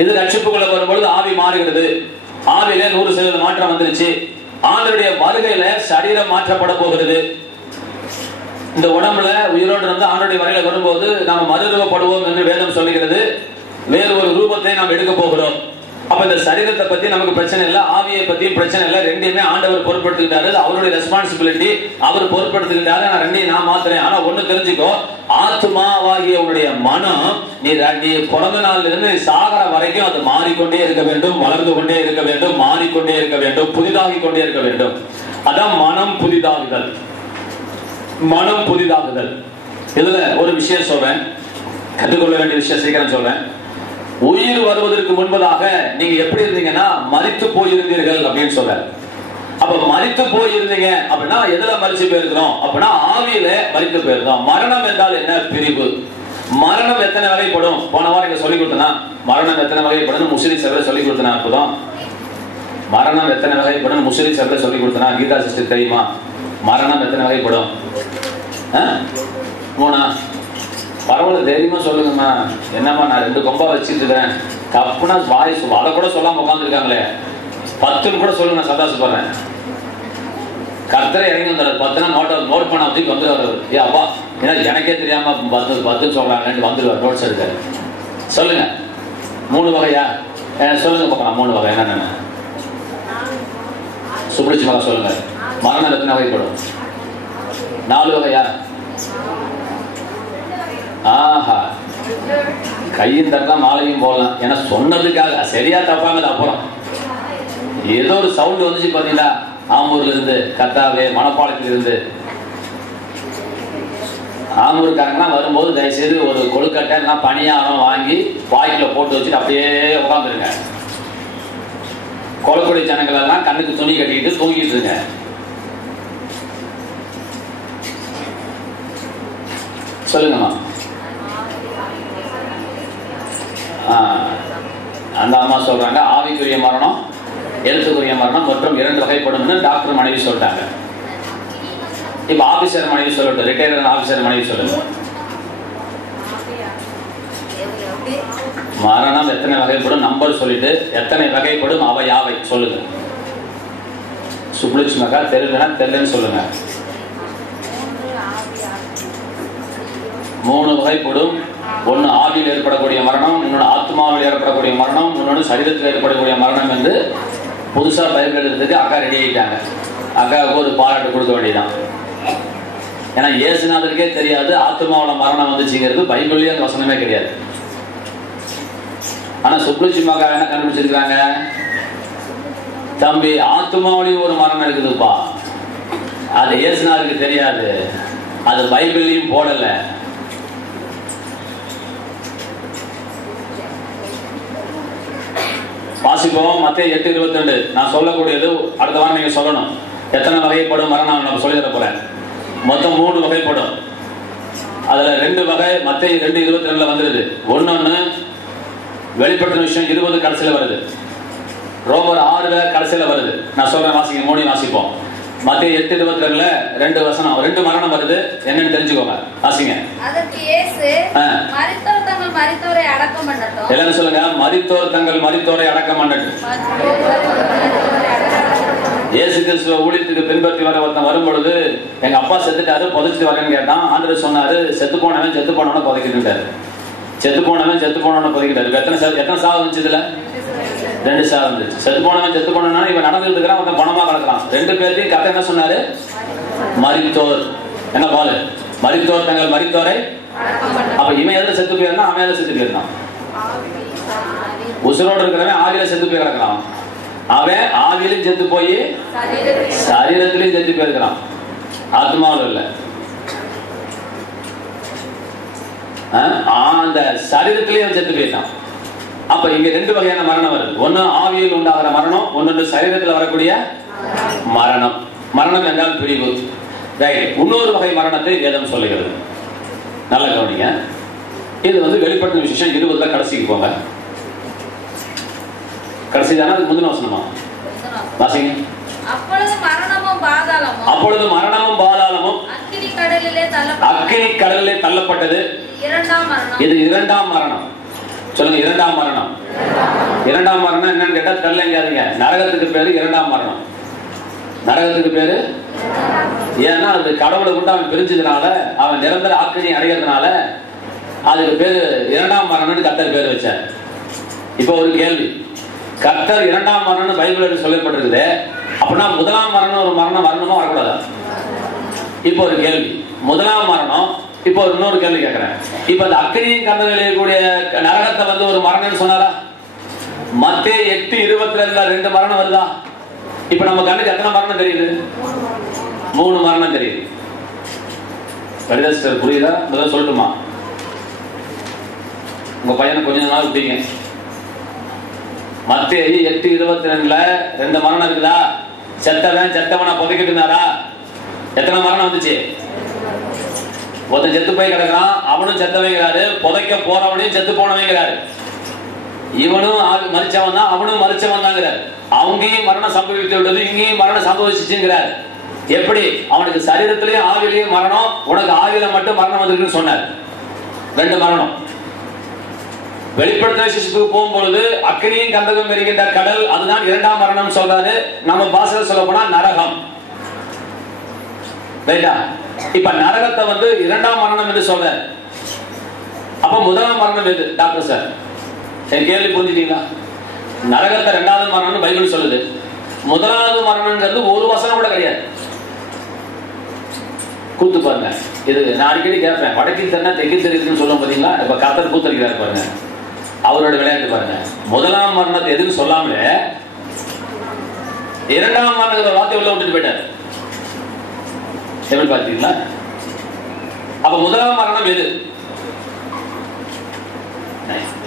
இது ரட்சிப்புக்குள்ள வரும்பொழுது ஆவி மாறுகிறது. ஆவியில 100% மாற்றம் வந்துருச்சு. ஆண்டவருடைய வருகையில சரீரம் மாற்றப்பட போகிறது. இந்த உடம்புல உயிரோடு இருந்து ஆண்டவருடைய வருகையில வரும்போது நாம் மறுரூபப்படுவோம் என்று வேதம் சொல்லுகிறது. வேறு ஒரு ரூபத்தை நாம் எடுக்க போகிறோம். அப்ப இந்த சரீரத்தை பத்தி நமக்கு பிரச்சனை இல்லை, ஆவியை பத்தியும் பிரச்சனை இல்லை. ரெண்டையுமே ஆண்டவர் பொறுப்படுத்துகிட்டாரு. அவருடைய ரெஸ்பான்சிபிலிட்டி அவர் பொறுப்படுத்துகிட்டாரு. நான் ரெண்டையும் நான் மாத்துறேன். ஆனா ஒண்ணு தெரிஞ்சுக்கோ, ஆத்மாவாகிய உன்னுடைய மனம் நீ பிறந்த நாள்ல இருந்து சாகர வரைக்கும் அது மாறிக்கொண்டே இருக்க வேண்டும், வளர்ந்து கொண்டே இருக்க வேண்டும், மாறிக்கொண்டே இருக்க வேண்டும், புதிதாகி கொண்டே இருக்க வேண்டும். அதான் மனம் புதிதாகுதல். மனம் புதிதாகுதல். இதுல ஒரு விஷயம் சொல்றேன், கற்றுக்கொள்ள வேண்டிய விஷயம் சீக்கிரம் சொல்றேன். உயிர் வருவதற்கு முன்பதாக நீங்க எப்படி இருந்தீங்கன்னா மரித்து போயிருந்தீர்கள் அப்படின்னு சொல்ற. அப்ப மரித்து போயிருந்தீங்க அப்படின்னா எதுல மரிச்சு போயிருக்கிறோம் அப்படின்னா ஆவியில மரித்து போயிருந்தோம். மரணம் என்றால் என்ன? பிரிவு. மரணம் எத்தனை வகைப்படும்? போன வாரம் இங்க சொல்லி கொடுத்தனா மரணம் எத்தனை வகைப்படும் முஸ்லிம் சபையில சொல்லி கொடுத்தனா. அற்புதம். மரணம் எத்தனை வகைப்படும் முஸ்லிம் சபையில சொல்லி கொடுத்தனா. கீதா சிஸ்டர் தெரியுமா? மரணம் எத்தனை வகைப்படும்? 3. பரவாயில்ல, தைரியமா சொல்லுங்கம்மா. என்னம்மா நான் 2 கொம்பா வச்சுட்டு இருக்கேன், தப்புனா வாய்ஸ் அதை கூட சொல்லாம உட்காந்துருக்காங்களே. 10 கூட சொல்லுங்க, நான் சந்தோஷப்படுறேன். கர்த்தரை இறங்கி வந்துடுறாரு. 10 நோட் பண்ண வச்சுக்கு வந்துடுவார். ஏ அப்பா, ஏன்னா எனக்கே தெரியாம 10 சொல்றாங்க வந்துடுவார். நோட்ஸ் எடுக்க சொல்லுங்க. 3 வகையா சொல்லுங்க பார்க்கலாம். 3 வகை என்னென்ன சுப்பிடிச்சு மகா சொல்லுங்க. மரணம் எத்தனை வகைப்படும்? 4 வகையா? ஆஹா, கையும் தட்டலாம் மாலையும் போடலாம். ஏன்னா சொன்னதுக்காக சரியா தப்பாங்க. அப்புறம் ஏதோ ஒரு சவுண்ட் வந்துச்சு பாத்தீங்களா? ஆம்பூர்ல இருந்து, கத்தாவே மணப்பாளத்துல இருந்து. ஆம்பூர்காரங்கலாம் வரும்போது தயவுசெய்து ஒரு கொழுக்கட்டை எல்லாம் பணியாரம் வாங்கி வாய்க்குள்ள போட்டு வச்சுட்டு அப்படியே உட்காந்துருங்க. கொலக்குடி ஜனங்கள் எல்லாம் கண்ணுக்கு துணி கட்டிக்கிட்டு தூங்கிட்டு இருங்க. சொல்லுங்கம்மா. அந்த அம்மா சொல்றாங்க ஆவிக்குரிய மரணம், எழுத்துக்குரிய மரணம் மற்றும் 2 வகைப்படும் டாக்டர் மனைவி சொல்லிட்டாங்க. இப்ப ஆபீசர் மனைவி சொல்லட்டும், ரிட்டையர்ட் ஆபீசர் மனைவி சொல்லுங்க. மரணம் எத்தனை வகைப்படும் நம்பர் சொல்லிட்டு எத்தனை வகைப்படும் அவை யாவை சொல்லுங்க. சுப்லட்சுமக்கா தெரியலன்னா தெரியலன்னு சொல்லுங்க. 3 வகைப்படும். ஒன்னு ஆவியில் ஏற்படக்கூடிய மரணம், இன்னொன்று ஆத்மாவில் ஏற்படக்கூடிய மரணம், இன்னொன்று சரீரத்தில் ஏற்படக்கூடிய மரணம் என்று புதுசா பயிர் எழுதுறதுக்கு அக்கா ரெடி ஆகிட்டாங்க. அக்காவுக்கு ஒரு பாராட்டு கொடுக்க வேண்டியதான். ஏன்னா இயேசுநாதருக்கே தெரியாது ஆத்மாவோட மரணம் வந்துச்சுங்கிறது பைபிள்லயே அந்த வசனமே கிடையாது. ஆனா சுப்லட்சுமக்கா என்ன கண்டுபிடிச்சிருக்காங்க, தம்பி ஆத்மாவிலையும் ஒரு மரணம் இருக்குதுப்பா, அது இயேசுநாதருக்கு தெரியாது, அது பைபிள்லயும் போடல. வாசிப்போம் மத்தேயு 8:22. நான் சொல்லக்கூடியது அடுத்த வாரம் நீங்க சொல்லணும். எத்தனை வகைப்படும் மரணம் நம்ம சொல்லி தர போறேன். மொத்தம் 3 வகைப்படும். அதுல 2 வகை மத்தேயு 2:22 வந்துருது. ஒன்னொன்னு வெளிப்படுத்தின விஷயம் 20 கடைசியில வருது. ரோமர் 6 கடைசியில வருது. நான் சொல்றேன் வாசிங்க, 3 வாசிப்போம். மத்தேயு 8:22 2 வசனம், 2 மரணம் வருது. என்னன்னு தெரிஞ்சுக்கோங்க, வாசிங்க. அதற்கு இயேசு மரித்தோர் தங்கள் மரித்தோரை அடக்கம் பண்ணட்டும். எல்லாரும் சொல்லுங்க, மரித்தோர் தங்கள் மரித்தோரை அடக்கம் பண்ணட்டும். இயேசு கிறிஸ்துவ ஊழியத்துக்கு பின்பற்றி வர ஒருத்தன் வரும் பொழுது, எங்க அப்பா செத்துட்டாரு புதைச்சிட்டு வரேன்னு கேட்டான். ஆண்டவர் சொன்னாரு, செத்து போனவன் புதைக்கிட்டாரு. செத்து போனவன் புதைக்கிட்டாரு. எத்தனை சாவு வந்துச்சு இதுல? 2 சாவு வந்துச்சு. செத்து போனவன் இவன் நடந்துட்டு இருக்கிறான், அவன் பணமா கலக்கிறான். 2 பேர்த்தையும் கதை என்ன சொன்னாரு? மரித்தோர். என்ன போல மரித்தோர் தங்கள் மரித்தோரை. அப்ப இவன் எதுல செத்து போயிருந்தான்? அவன் எதுல செத்து போயிருந்தான்? உசுரோடு இருக்கிறவன் ஆவியில செத்து போய் கிடக்கிறான். அவன் ஆவியிலும் செத்து போய் சரீரத்திலையும் செத்து போயிருக்கிறான், ஆத்மாவில் இல்ல. அந்த சரீரத்திலையும் செத்து போயிட்டான். அப்ப இங்க 2 வகையான மரணம் வருது. ஒன்னு ஆவியில் உண்டாகிற மரணம், ஒன்னு சரீரத்தில் வரக்கூடிய மரணம். மரணம் என்றால் பிரிவு. ரைட். இன்னொரு வகை மரணத்தை வேதம் சொல்லுகிறது. நல்ல கவனிங்க. இது வெளிப்படுத்தின விசேஷம் 20 கடைசிக்கு போங்க. கடைசி தானே, அதுக்கு முந்தின வசனமா வாசிங்க. அப்பொழுது மரணமும் பாதாளமும் அக்கினி கடலிலே தள்ளப்பட்டது. இது 2ஆம் மரணம். சொல்லுங்க, 2ஆம் மரணம். 2ஆம் மரணம் என்னன்னு கேட்டா தெரியலங்காதீங்க. நரகத்துக்கு பேரு 2ஆம் மரணம். நரகத்துக்கு பேரு ஏன்னா அது கடவுளை விட்டு அவன் பிரிஞ்சதுனால, அவன் நிரந்தர ஆக்கினி அடைகிறதுனால அதுக்கு பேரு 2ஆம் மரணம்னு கர்த்தர் பேர் வச்சார். இப்ப ஒரு கேள்வி, கர்த்தர் 2ஆம் மரணம் பைபிள் சொல்லப்பட்டிருக்குது, அப்படின்னா 1ஆம் மரணம் ஒரு மரணம் வரணுமா வரக்கூடாதா? இப்ப ஒரு கேள்வி, 1ஆம் மரணம். இப்போ இன்னொரு கேள்வி கேட்கிறேன். இப்ப அந்த அக்கினியின் கந்தகளில் கூடிய நரகத்தை ஒரு மரணம்னு சொன்னாரா? மத்தேயு 8:22 2 மரணம் வருதா? இப்ப நம்ம கண்ணுக்கு எத்தனை மரணம் தெரியுது? 3 மரணம் தெரியுது. புரியுதா? முதல்ல சொல்லட்டுமா? உங்க பையனை கொஞ்ச நாள் விட்டீங்க. மத்தேயு 8:22 2 மரணம் இருக்குதா? செத்தவனை புதைக்கிட்டு இருந்தாரா? எத்தனை மரணம் வந்துச்சு? ஒருத்தன் செத்து போய் கிடக்கிறான், அவனும் செத்தவைங்கிறாரு. புதைக்க போறவனையும் செத்து போனவைங்கிறாரு. இவனும் மரிச்சவன் தான், அவனும் மரிச்சவன் தாங்கிறாரு. அவங்கேயும் மரணம் சம்பவித்து விட்டது, இங்கேயும் மரணம் சம்பவிச்சுங்கிறார். எப்படி? அவனுக்கு சரீரத்திலேயும் ஆவிலையும் மரணம், உனக்கு ஆவியில மட்டும் மரணம் வந்திருக்குன்னு சொன்னார். 2 மரணம். வெளிப்படுத்தின விசேஷத்துக்கு போகும்பொழுது அக்கினியும் கந்தகம் எரிகின்ற கடல், அதுதான் 2ஆம் மரணம் சொல்றாரு. நம்ம பாஷையில சொல்ல போனா நரகம். ரைட்டா? இப்ப நரகத்தை 2ஆம் மரணம் என்று சொல்றாரு. அப்ப 1ஆம் மரணம் எது டாக்டர் சார்? என் கேள்வி புரிஞ்சுட்டீங்களா? நரகத்தை 2ஆவது மரணம் பைபிள் சொல்லுது. 1ஆவது மரணம்ங்கிறது ஒரு வசனம் கூட கிடையாது. கூத்து பாருங்க. இது நான் அடிக்கடி கேட்பேன், வடக்கில் தென்னா தெற்கு தெரியுதுன்னு சொல்லுவோம் பாத்தீங்களா? இப்ப கர்த்தர் கூத்தரிக்கிறார் பாருங்க, அவரோட விளையாட்டு பாருங்க. 1ஆம் மரணத்தை எதுன்னு சொல்லாமலே 2ஆம் மரணங்கிற வார்த்தை உள்ள விட்டுட்டு போயிட்டார். எப்படி பார்த்தீங்களா? அப்ப 1ஆம் மரணம் எது?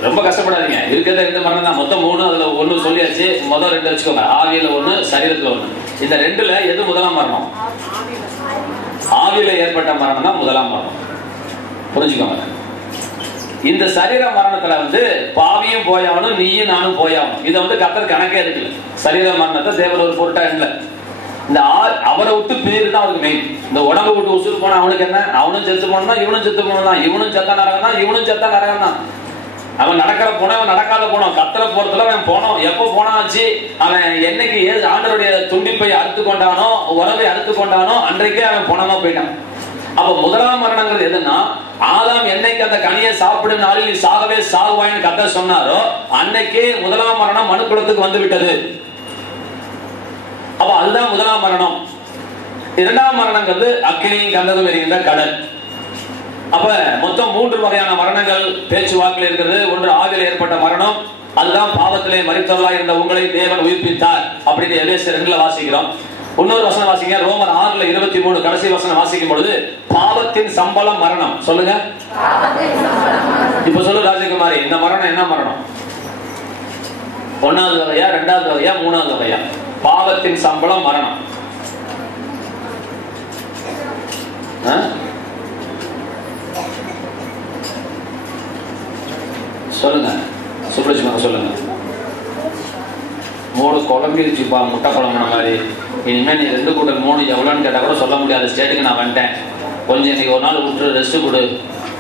ரொம்ப கஷ்டப்படாதீங்க, இருக்கிறத 2 மரணம் தான். மொத்தம் 3, அதுல 1 சொல்லியாச்சு. முதல் 2 வச்சுக்கோங்க. ஆவியில 1, சரீரத்துல 1. இந்த 2ல எது 1ஆம் மரணம்? ஆவியில ஏற்பட்ட மரணம் தான் 1ஆம் மரணம். புரிஞ்சுக்கோங்க. இந்த சரீர மரணத்துல பாவியும் போயாவணும், நீயும் நானும் போயாவணும். இதை கர்த்தர் கணக்கே எடுக்கல. சரீர மரணத்தை தேவன் ஒரு பொருட்டா இல்ல. இந்த அவரை விட்டு பேரு தான் அவருக்கு மெயின். இந்த உடம்பு விட்டு உசுறு போனா அவனுக்கு என்ன? அவனும் செத்து போனா இவனும் செத்து போனா, இவனும் செத்த நரகம் தான், இவனும் செத்த நரகம் தான். அவன் நடக்கிற போனோம், அவன் நடக்காத போனோம், கத்தரை போறதுல அவன் போனோம். எப்ப போனாச்சு அவன் என்னைக்கு ஆண்டவருடைய துண்டிப்பை அறுத்து கொண்டானோ, உறவை அறுத்து கொண்டானோ, அன்றைக்கே அவன் போனமா போயிட்டான். அப்ப முதலாம் மரணங்கள் எதுன்னா, ஆதாம் என்னைக்கு அந்த கனியை சாப்பிடும் நாளில் நீ சாகவே சாகுவாயின்னு கர்த்தர் சொன்னாரோ அன்னைக்கே முதலாம் மரணம் மனுக்குலத்துக்கு வந்து விட்டது. அப்ப அதுதான் முதலாம் மரணம். இரண்டாம் மரணங்கிறது அக்கினியும் கந்தகம் எரிகின்ற கடல். அப்ப மொத்தம் 3 வகையான மரணங்கள் பேச்சுவாக்கில் இருக்கிறது. ஒன்று ஆவியில் ஏற்பட்ட மரணம், அதுதான் பாவத்திலே மரித்தவர்களாய் இருந்த உங்களை தேவன் உயிர்ப்பித்தார் அப்படின்னு எபேசியர் 2ல வாசிக்கிறோம். இன்னொரு வசனம் வாசிங்க, ரோமர் 6:23 கடைசி வசனம் வாசிக்கும் பொழுது பாவத்தின் சம்பளம் மரணம். சொல்லுங்க. இப்ப சொல்லு ராஜகுமாரி, இந்த மரணம் என்ன மரணம்? 1வது வகையா, 2வது வகையா, 3வது வகையா? பாவத்தின் சம்பளம் மரணம். சொல்லுங்க சுப்ரஜ்மன், சொல்லுங்க. 3 குழம்பிருச்சுப்பா, முட்டை குழம்புன மாதிரி. இனிமே நீ 2 கூட்டல் 3 எவ்வளோன்னு கேட்டா கூட சொல்ல முடியாது. ஸ்டேட்டுக்கு நான் வந்துட்டேன், கொஞ்சம் இன்னைக்கு ஒரு நாள் விட்டு ரெஸ்ட் கொடு.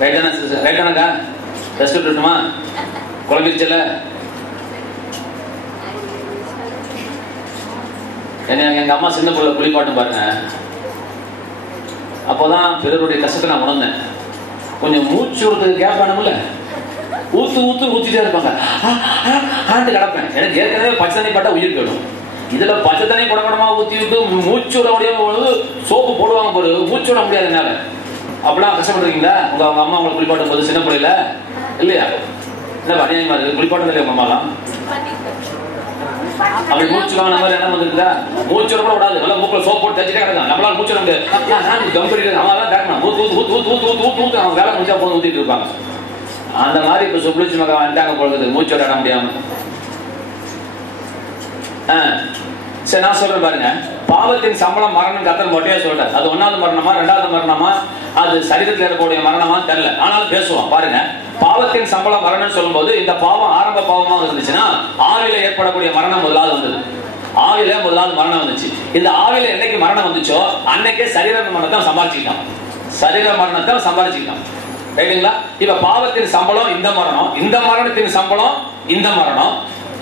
ரைட்டானக்கா? ரெஸ்ட் விட்டுட்டுமா? குழம்பிருச்சுல? எங்க அம்மா சின்ன பிள்ளை குளிப்பாட்டும் பாருங்க. அப்போதான் பிறருடைய கஷ்டத்தை நான் உணர்ந்தேன். கொஞ்சம் மூச்சு விடுறதுக்கு கேப் வேணும்ல, ஊத்திட்டே இருப்பாங்க. ஆண்டு கிடப்பேன். எனக்கு ஏற்கனவே பச்சை தண்ணி பட்டா உயிர் போயிடும். இதுல பச்சை தண்ணி குடமா ஊத்தி விட்டு மூச்சு விட முடியாம சோப்பு போடுவாங்க போது, மூச்சு விட முடியாது என்னால. அப்படிலாம் கஷ்டப்படுறீங்களா? உங்க அம்மா உங்களை குளிப்பாட்டும் போது சின்ன பிள்ளைல இல்லையா? என்ன அநியாயமா இருக்கு? குளிப்பாட்டம் இல்லையா உங்க அம்மாலாம்? அப்படி மூச்சு வாங்கின மாதிரி என்ன வந்துருக்கா? மூச்சு கூட விடாது, நல்லா மூக்குல சோப்பு போட்டு தச்சுட்டே கிடக்கும். நம்மளால மூச்சு கம்பெனி அவன் கேட்கணும், ஊத்து அவன் வேலை முடிச்சா போது ஊத்திட்டு இருப்பாங்க. அந்த மாதிரி இப்ப சுப்ளிச்சு மகா வந்துட்டாங்க பொழுது, மூச்சு விட முடியாம. சரி, நான் சொல்றேன் பாருங்க. பாவத்தின் சம்பளம் மரணம் கர்த்தர் மொட்டையா சொல்றாரு. அது 1வது மரணமா 2வது மரணமா, அது சரீரத்தில் ஏற்படக்கூடிய மரணமா தெரியல, ஆனாலும் பேசுவோம் பாருங்க. பாவத்தின் சம்பளம் மரணம் சொல்லும் போது இந்த பாவம் ஆரம்ப பாவமா இருந்துச்சுன்னா ஆவில ஏற்படக்கூடிய மரணம் முதலாவது வந்தது. ஆவில முதலாவது மரணம் வந்துச்சு. இந்த ஆவில என்னைக்கு மரணம் வந்துச்சோ அன்னைக்கே சரீர மரணத்தை சம்பாதிச்சுக்கிட்டான். சரீர மரணத்தை சம்பாதிச்சுக்கிட்டான். ரைட்டுங்களா? இப்ப பாவத்தின் சம்பளம் இந்த மரணம், இந்த மரணத்தின் சம்பளம் இந்த மரணம்.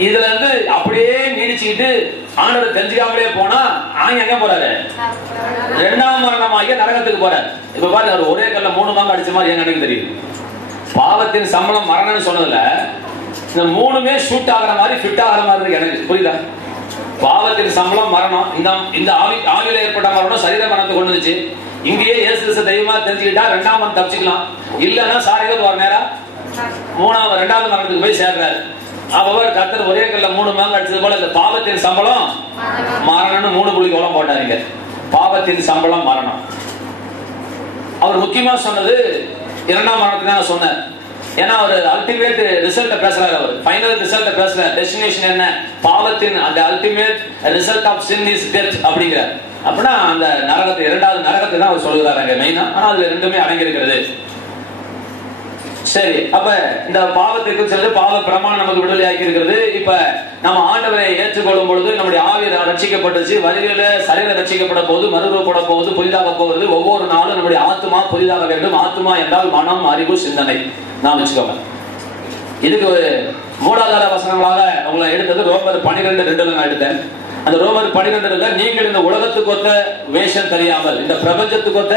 இதுல இருந்து அப்படியே நீடிச்சுக்கிட்டு ஆண்டவர் தெரிஞ்சுக்காமலே போனா ஆண் எங்க போறாரு? 2ஆம் மரணமாகிய நரகத்துக்கு போறாரு. இப்ப பாருங்க, அவர் ஒரே கல்ல 3 மாங்க அடிச்ச மாதிரி எனக்கு தெரியுது. பாவத்தின் சம்பளம் மரணம்னு சொன்னதுல இந்த 3மே ஷூட் ஆகிற மாதிரி ஃபிட் ஆகிற மாதிரி இருக்கு எனக்கு. புரியுதா? பாவத்தின் சம்பளம் மரணம், இந்த ஆவியில ஏற்பட்ட மரணம் சரீர மரணத்தை கொண்டு வந்துச்சு. இங்கேயே இயேசு கிறிஸ்து தெய்வமா தெரிஞ்சுக்கிட்டா 2ஆம் மரணம் தப்பிச்சுக்கலாம். இல்லன்னா சாரிக போற நேரம் 2வது மரணத்துக்கு போய் சேர்றாரு. அவர் கர்த்தர் ஒரே கல்ல 3 மாங்க அடிச்சது போல இந்த பாவத்தின் சம்பளம் மரணம்னு 3 புள்ளி கோலம் போட்டாருங்க. பாவத்தின் சம்பளம் மரணம். அவர் முக்கியமா சொன்னது 2ஆம் மரணத்துக்கு தான் சொன்னார். ஏன்னா அவர் அல்டிமேட் ரிசல்ட் பேசுறாரு. அவர் ஃபைனல் ரிசல்ட் பேசுறாரு. டெஸ்டினேஷன் என்ன? பாவத்தின் அந்த ultimate result of sin is death அப்படிங்கிறார். அப்படின்னா அந்த நரகத்தை, 2வது நரகத்தை தான் அவர் சொல்லுகிறாரு மெயினா. ஆனா அதுல 2மே அடங்கி இருக்கிறது. சரி, அப்ப இந்த பாவத்திற்கு சென்று பாவ பிரமாணம் நமக்கு விடுதலை ஆக்கி இருக்கிறது. இப்ப நம்ம ஆண்டவரை ஏற்றுக்கொள்ளும் பொழுது நம்முடைய ஆவி ரட்சிக்கப்பட்டுச்சு. வழியில சரீர ரட்சிக்கப்பட போகுது, மறுரூபப்பட போகுது, புதிதாக போகிறது. ஒவ்வொரு நாளும் நம்முடைய ஆத்மா புதிதாக வேண்டும். ஆத்மா என்றால் மனம், அறிவு, சிந்தனை. நான் வச்சுக்கோங்க. இதுக்கு மூலாதார வசனங்களாக உங்களை எடுத்தது ரோமர் 12:2 நான் எடுத்தேன். அந்த ரோமர் 12:2 நீங்கள் இந்த உலகத்துக்கு ஒத்த வேஷம் தெரியாமல், இந்த பிரபஞ்சத்துக்கு ஒத்த